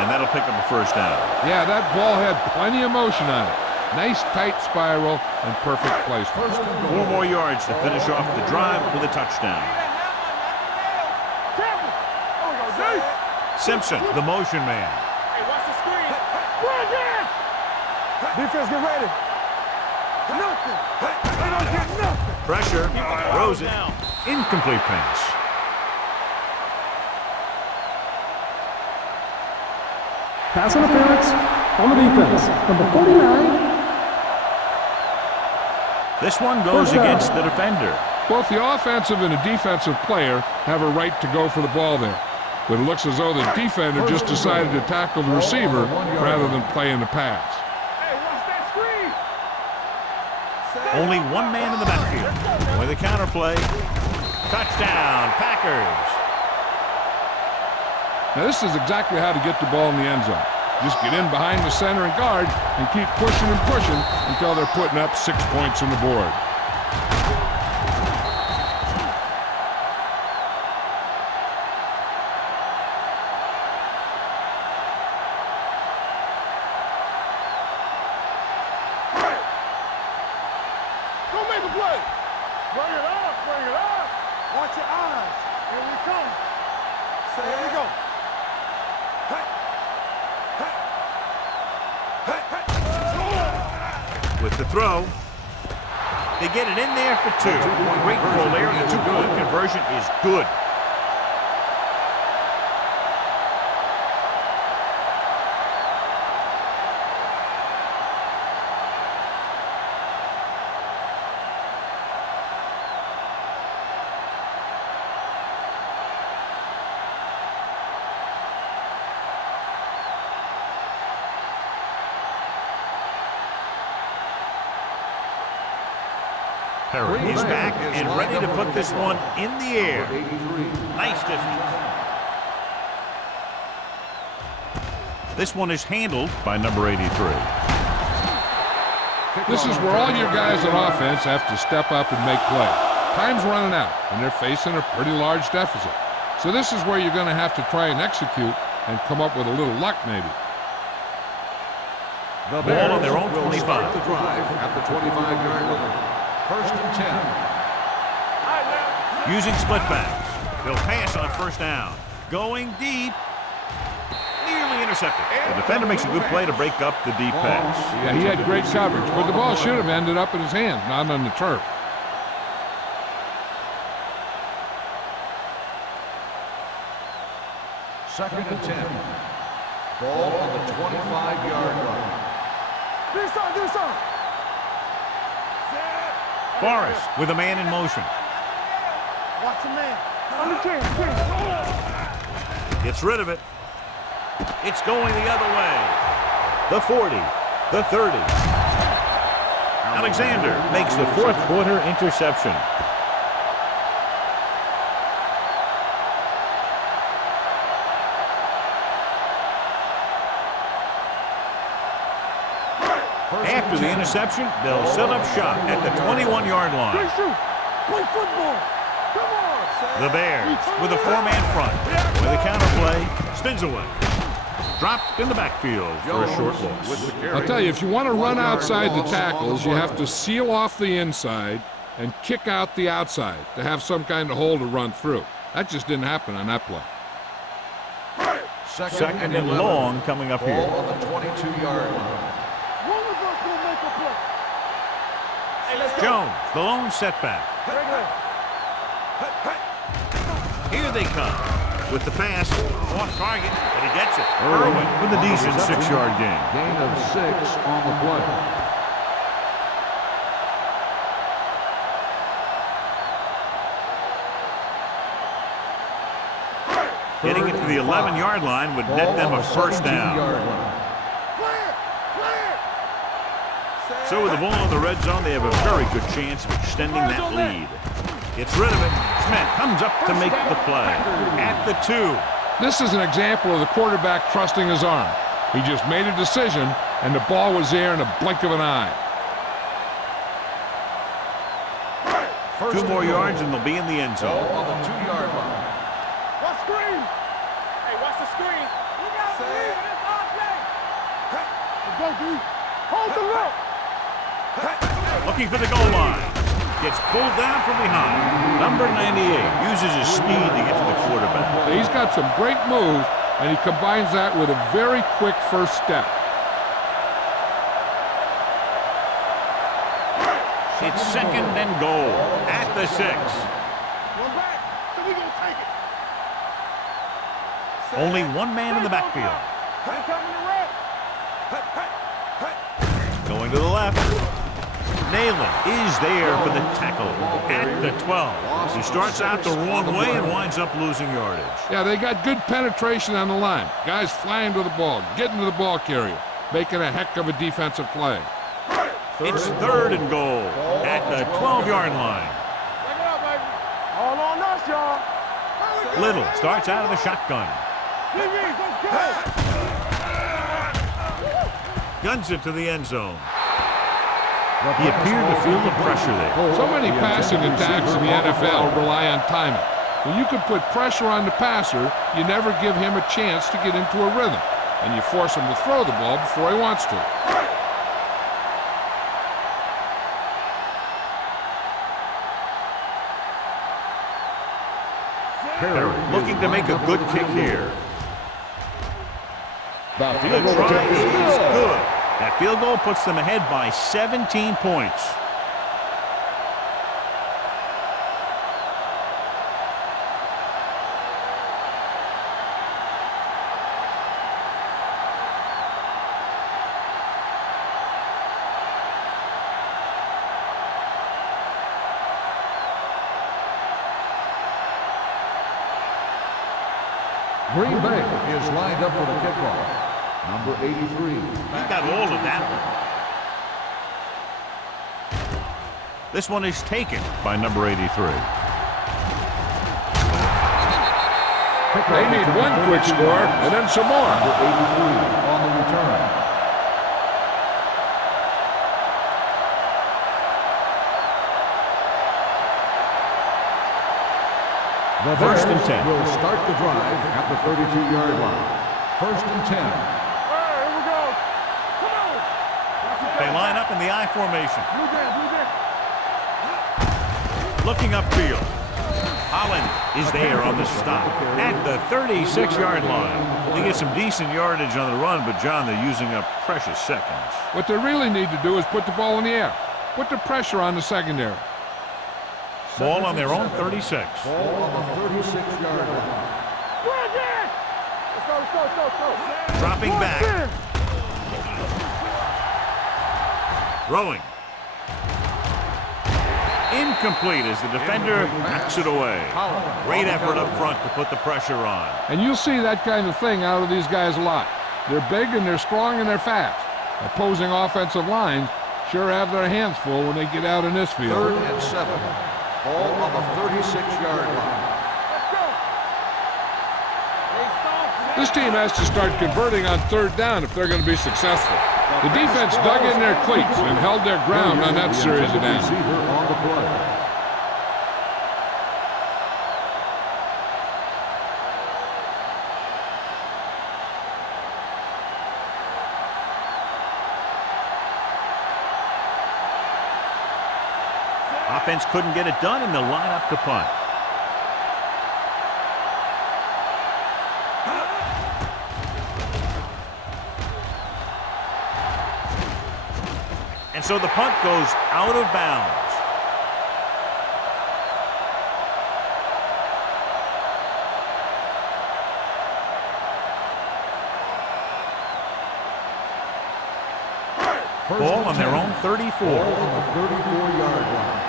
and that'll pick up a first down. Yeah, that ball had plenty of motion on it. Nice tight spiral and perfect placement. 4 more yards to finish off the drive with a touchdown. Simpson, the motion man. Hey, watch the screen. Run there. Defense, get ready. Nothing. They don't get nothing. Pressure. Throws it. Incomplete pass. Pass interference on the defense. Number 49. This one goes against the defender. Both the offensive and the defensive player have a right to go for the ball there. But it looks as though the defender just decided to tackle the receiver rather than play in the pass. Hey, watch that screen. Only one man in the backfield. With a counter play. Touchdown, Packers. Now this is exactly how to get the ball in the end zone. Just get in behind the center and guard and keep pushing and pushing until they're putting up 6 points on the board. Go make a play. Bring it up. Watch your eyes. Here we come. Here we go. With the throw. They get it in there for 2. Great throw there. The 2-point conversion is good. Perry is back and ready to put this one in the air. Nice distance. This one is handled by number 83. This is where all your guys on offense have to step up and make play. Time's running out, and they're facing a pretty large deficit. So this is where you're going to have to try and execute and come up with a little luck maybe. The Ball on their own will 25. start the drive at the 25-yard line. First and 10. Using split backs. They'll pass on first down. Going deep. Nearly intercepted. The defender makes a good play to break up the deep pass. Yeah, he had great coverage, but the ball should have ended up in his hands, not on the turf. Second and 10. Ball on the 25-yard line. Do something. Forrest with a man in motion. Watch a man. On the 10. Gets rid of it. It's going the other way. The 40, the 30. Alexander makes the fourth quarter interception. After the interception, they'll set up shop at the 21-yard line. Play football. Come on. The Bears with a four-man front. With a counterplay, spins away. Dropped in the backfield for a short loss. I'll tell you, if you want to run outside the tackles, you have to seal off the inside and kick out the outside to have some kind of hole to run through. That just didn't happen on that play. Second and long coming up here. Ball on the 22-yard line. One of us will make a play. Hey, let's go. Jones, the lone setback. Here they come. With the pass, off target, but he gets it. Irwin with a decent 6-yard gain. Gain of 6 on the play. Getting it to the 11-yard line would net them a first down. So with the ball in the red zone, they have a very good chance of extending that lead. Gets rid of it. Smith comes up to make the play. At the 2. This is an example of the quarterback trusting his arm. He just made a decision, and the ball was there in a blink of an eye. 2 more yards, and they'll be in the end zone. Ball on the 2-yard line. Watch screen. Hey, watch the screen. Look out, Steve. It's our play. Let's go, D. Hold the look. Looking for the goal line. Gets pulled down from behind. Number 98 uses his speed to get to the quarterback. He's got some great moves, and he combines that with a very quick first step. It's second and goal at the 6. One back. So we gonna take it. Only one man in the backfield. They coming to red. Going to the left. Nayland is there for the tackle at the 12. He starts out the wrong way and winds up losing yardage. Yeah, they got good penetration on the line. Guys flying to the ball, getting to the ball carrier, making a heck of a defensive play. It's third and goal at the 12-yard line. Take it out, baby. All on us, y'all. Little starts out of the shotgun. DBs, let's go. Guns it to the end zone. He appeared to feel the pressure there. So many passing attacks in the NFL rely on timing. When you can put pressure on the passer, you never give him a chance to get into a rhythm, and you force him to throw the ball before he wants to. Perry looking to make a good kick here. The The field goal try attempt is is good. good. That field goal puts them ahead by 17 points. Green Bay is lined up for the kickoff. Number 83. He got all of that one. This one is taken by number 83. They need one quick score and then some more. Number 83 on the return. The First and Bears 10. will start the drive at the 32-yard line. First and 10. All right, here we go. Come on. They line up in the I formation. Blue down, blue down. Looking upfield. Holland is there on the stop at the 36-yard line. They get some decent yardage on the run, but, John, they're using up precious seconds. What they really need to do is put the ball in the air. Put the pressure on the secondary. Ball on their own 36. Ball on the 36-yard line. Let's go. Dropping back. Throwing. Incomplete as the defender knocks it away. Great effort up front to put the pressure on. And you'll see that kind of thing out of these guys a lot. They're big and they're strong and they're fast. Opposing offensive lines sure have their hands full when they get out in this field. 3rd and 7. Ball on the 36-yard line. This team has to start converting on 3rd down if they're going to be successful. The defense dug in their cleats and held their ground on that series of downs. On the play. Offense couldn't get it done, and they'll line up to punt. And so the punt goes out of bounds. Ball on their own 34. Ball on the 34-yard line.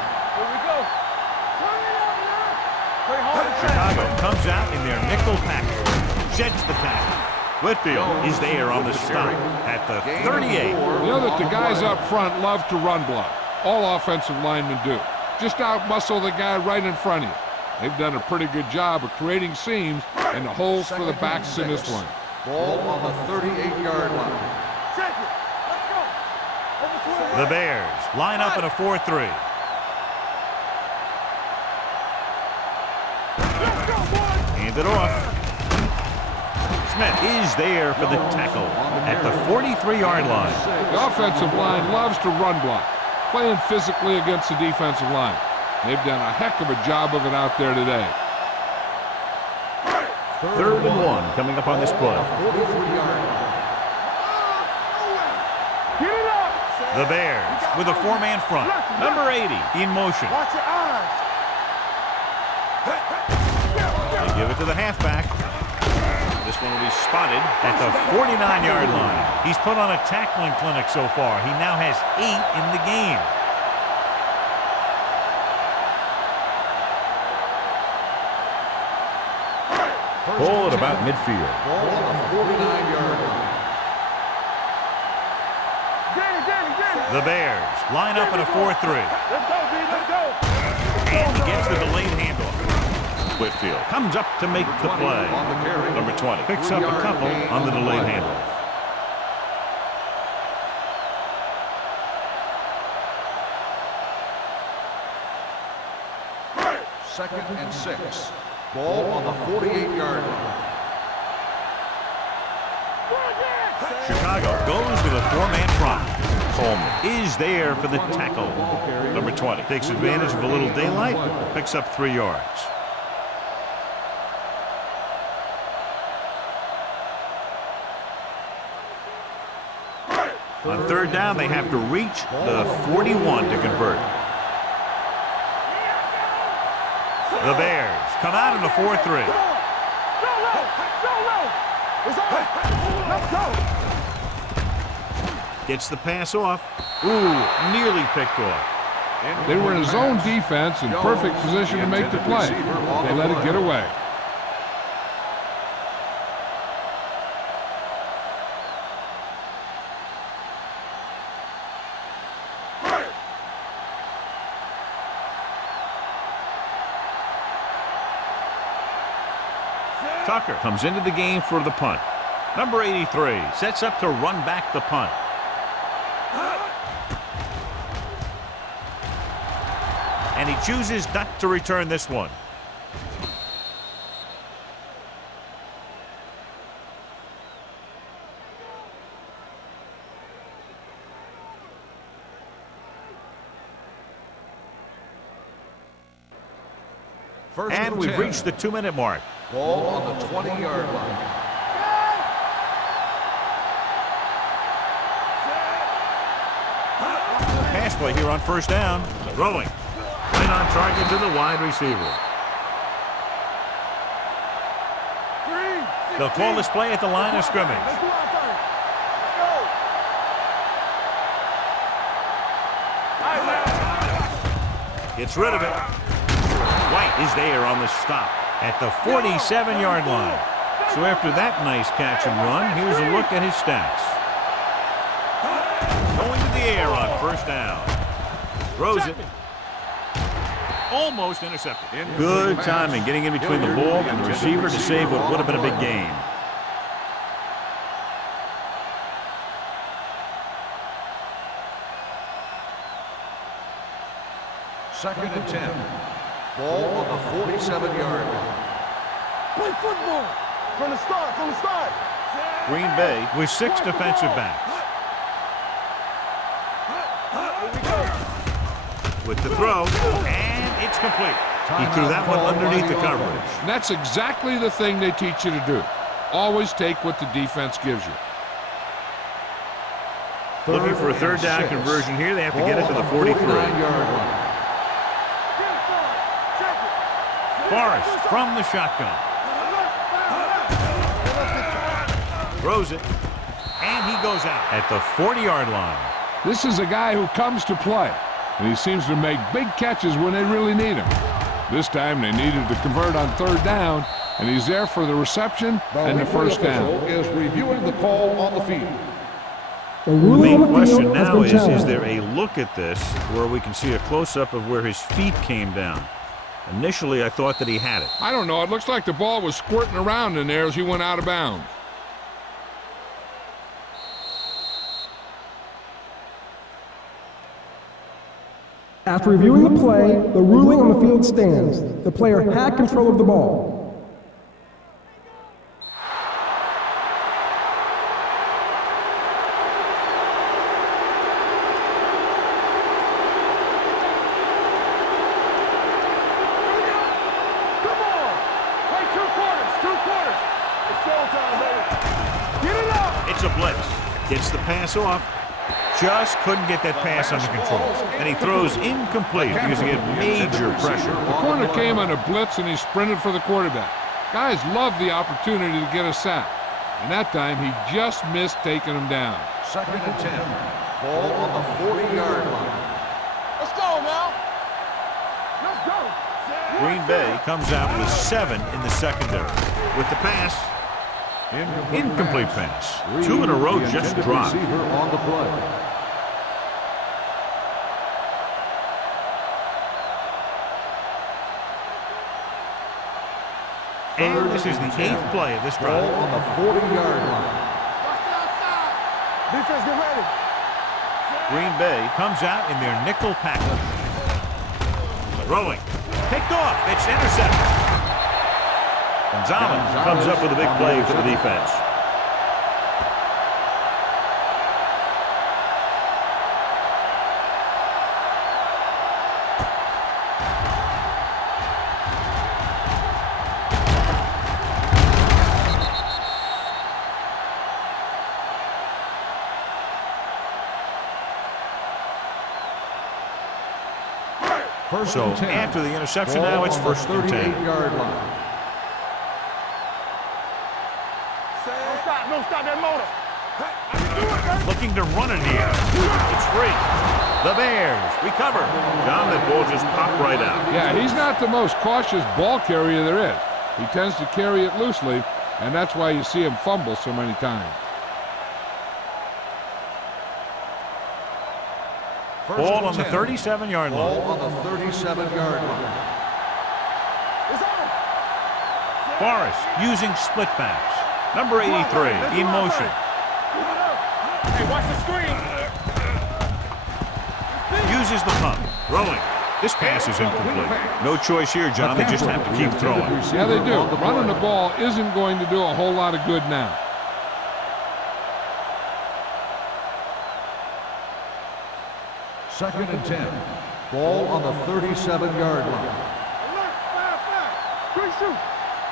Chicago comes out in their nickel package. Sheds the tackle. Whitfield is there on the stop at the 38. You know that the guys up front love to run block. All offensive linemen do. Just out-muscle the guy right in front of you. They've done a pretty good job of creating seams and the holes for the backs in this one. Ball on the 38-yard line. The Bears line up in a 4-3. Hand it off. Smith is there for the tackle at the 43-yard line. The offensive line loves to run block, playing physically against the defensive line. They've done a heck of a job of it out there today. 3rd and 1 coming up on this play. 43-yard line. The Bears with a 4-man front. Number 80 in motion. Watch your eyes. They give it to the halfback. This one will be spotted at the 49-yard line. He's put on a tackling clinic so far. He now has 8 in the game. Ball at about midfield. Ball on the 49-yard line. The Bears line up in a 4-3. Let's go, B. Let's go. And he gets the delayed handoff. Whitfield comes up to make the play. On the carry. Number 20 picks up a couple on the delayed handoff. Second and 6. Ball on the 48-yard line. Chicago goes with a 4-man front. Coleman is there for the tackle. Number 20 takes advantage of a little daylight, picks up 3 yards. On 3rd down, they have to reach the 41 to convert. The Bears come out in a 4-3. Let's go. Gets the pass off. Ooh, nearly picked off. They were in zone defense in perfect position to make the play. They let it get away. Tucker comes into the game for the punt. Number 83 sets up to run back the punt. And he chooses not to return this one. And we've 10. reached the 2-minute mark. Ball on the 20-yard line. Pass play here on first down. Throwing. Right on target to the wide receiver. They'll call this play at the line of scrimmage. Gets rid of it. White is there on the stop at the 47-yard line. So after that nice catch and run, here's a look at his stats. Going to the air on first down. Throws it. Almost intercepted. Good timing, getting in between the ball and the receiver to save what would have been a big gain. Second and 10. Ball on the 47-yard line. Play football. From the start. Green Bay with 6 defensive backs. With the throw, and it's complete. He threw that one underneath the coverage. And that's exactly the thing they teach you to do. Always take what the defense gives you. Looking for a third down conversion here. They have to get it to the 43. Forrest from the shotgun. Throws it, and he goes out at the 40-yard line. This is a guy who comes to play, and he seems to make big catches when they really need him. This time they needed to convert on third down, and he's there for the reception and the first down. Is reviewing the call on the field. The The ruling main on the question field has now been is challenged. there a look at this where we can see a close-up of where his feet came down? Initially, I thought that he had it. I don't know. It looks like the ball was squirting around in there as he went out of bounds. After reviewing the play, the ruling on the field stands. The player had control of the ball. Come on. Play 2 quarters. It's showtime, baby. Get it up. It's a blitz. Gets the pass off. Just couldn't get that pass under control. And he throws incomplete because he had major pressure. The corner came on a blitz, and he sprinted for the quarterback. Guys love the opportunity to get a sack. And that time, he just missed taking him down. Second and 10. Ball on the 40-yard line. Let's go now. Let's go. Green Bay comes out with 7 in the secondary. With the pass, incomplete pass. 2 in a row just dropped. Receiver on the play. And this is the 8th play of this Ball drive. on the 40-yard line. Defense, get ready. Green Bay comes out in their nickel package. Throwing. Picked off. It's intercepted. Gonzalez comes up with a big play for the defense. First So and 10. after the interception, Ball now it's on the first and 10. 38-yard line. Don't stop that motor. I can do it, baby. Looking to run it here. It's free. The Bears recover. John, that ball just popped right out. Yeah, he's not the most cautious ball carrier there is. He tends to carry it loosely, and that's why you see him fumble so many times. First Ball and on the 10. 37-yard Ball line. on the 37-yard line. It's on. Forrest using split backs. Number 83 in motion. Hey, watch the screen. Uses the pump. Throwing. This pass is incomplete. No choice here, John. They just have to keep throwing. Yeah, they do. Running the ball isn't going to do a whole lot of good now. Second and 10. Ball on the 37-yard line. Alert, fire.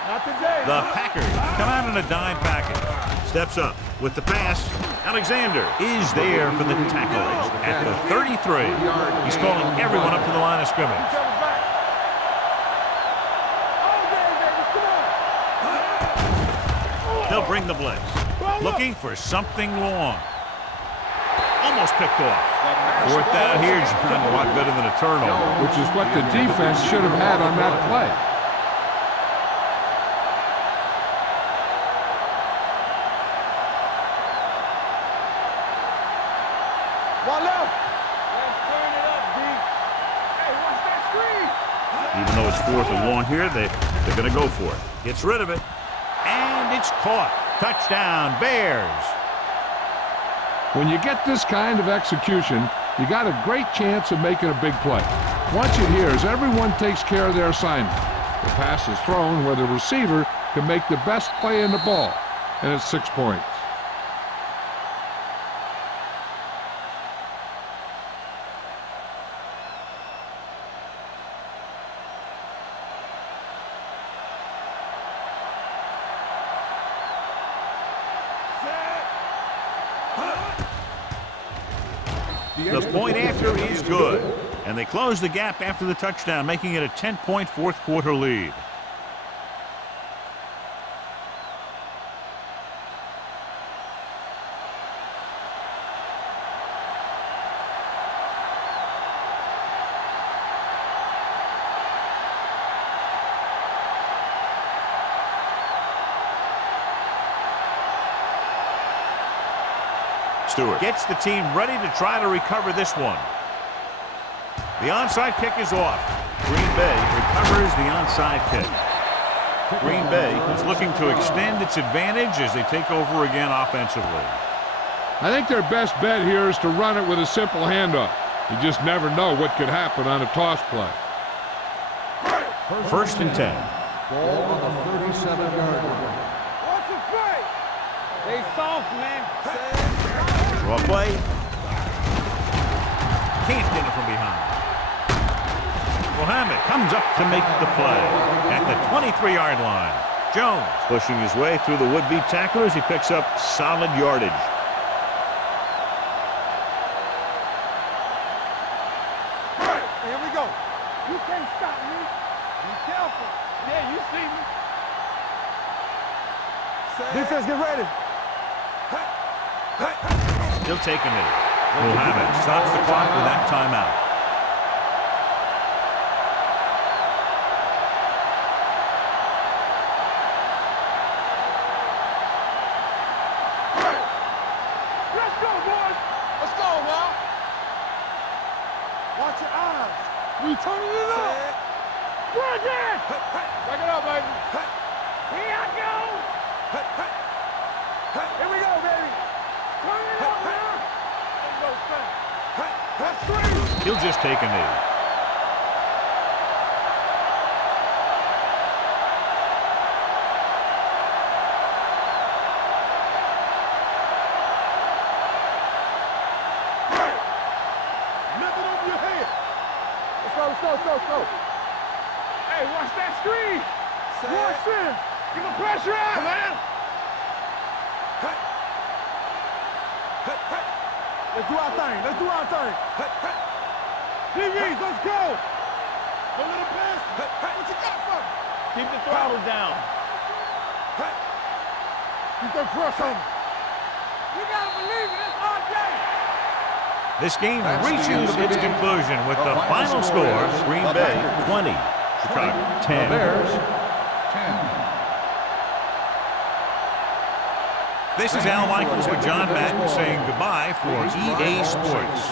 Not today. The Packers come out in a dime package. Steps up with the pass. Alexander is there for the tackle at the 33. He's calling everyone up to the line of scrimmage. Each other's back. All day, baby. Come on. They'll bring the blitz. Looking for something long. Almost picked off. Fourth down here is a lot better than a turnover. Which is what the defense should have had on that play. One left. Let's turn it up, D. Hey, watch that screen. Even though it's 4th and long here, they're going to go for it. Gets rid of it. And it's caught. Touchdown, Bears. When you get this kind of execution, you got a great chance of making a big play. Watch it here as everyone takes care of their assignment. The pass is thrown where the receiver can make the best play in the ball, and it's 6 points. The point after is good. And they close the gap after the touchdown, making it a 10-point fourth quarter lead. Stewart gets the team ready to try to recover this one. The onside kick is off. Green Bay recovers the onside kick. Green Bay is looking to extend its advantage as they take over again offensively. I think their best bet here is to run it with a simple handoff. You just never know what could happen on a toss play. 1st and 10. Ball on the 37-yard line. Watch the play. They soft, man. Draw play. Can't get it from behind. Mohammed comes up to make the play at the 23-yard line. Jones pushing his way through the would-be tacklers. He picks up solid yardage. Here we go. You can't stop me. Be careful. Yeah, you see me. Defense, get ready. He'll take a knee. Mohammed stops the clock with that timeout. Let's go, boys. Let's go, Wild. Watch your eyes. We turning it up. Go again. Back it up, baby. Here I go. Here we go, baby. Turn it up, man. That's three. He'll just take a knee. Nothing over your head. Let's go. Hey, watch that screen. Watch in. Get the pressure out, man. Let's do our thing. DBs, let's go. A little pass. What you got for me? Keep the throttle down. Keep that press on me. You gotta believe it. It's all day. This game reaches its conclusion with the final score, Green Bay 20, Chicago 10. Bears 10. This is Al Michaels with John Madden saying goodbye for EA Sports.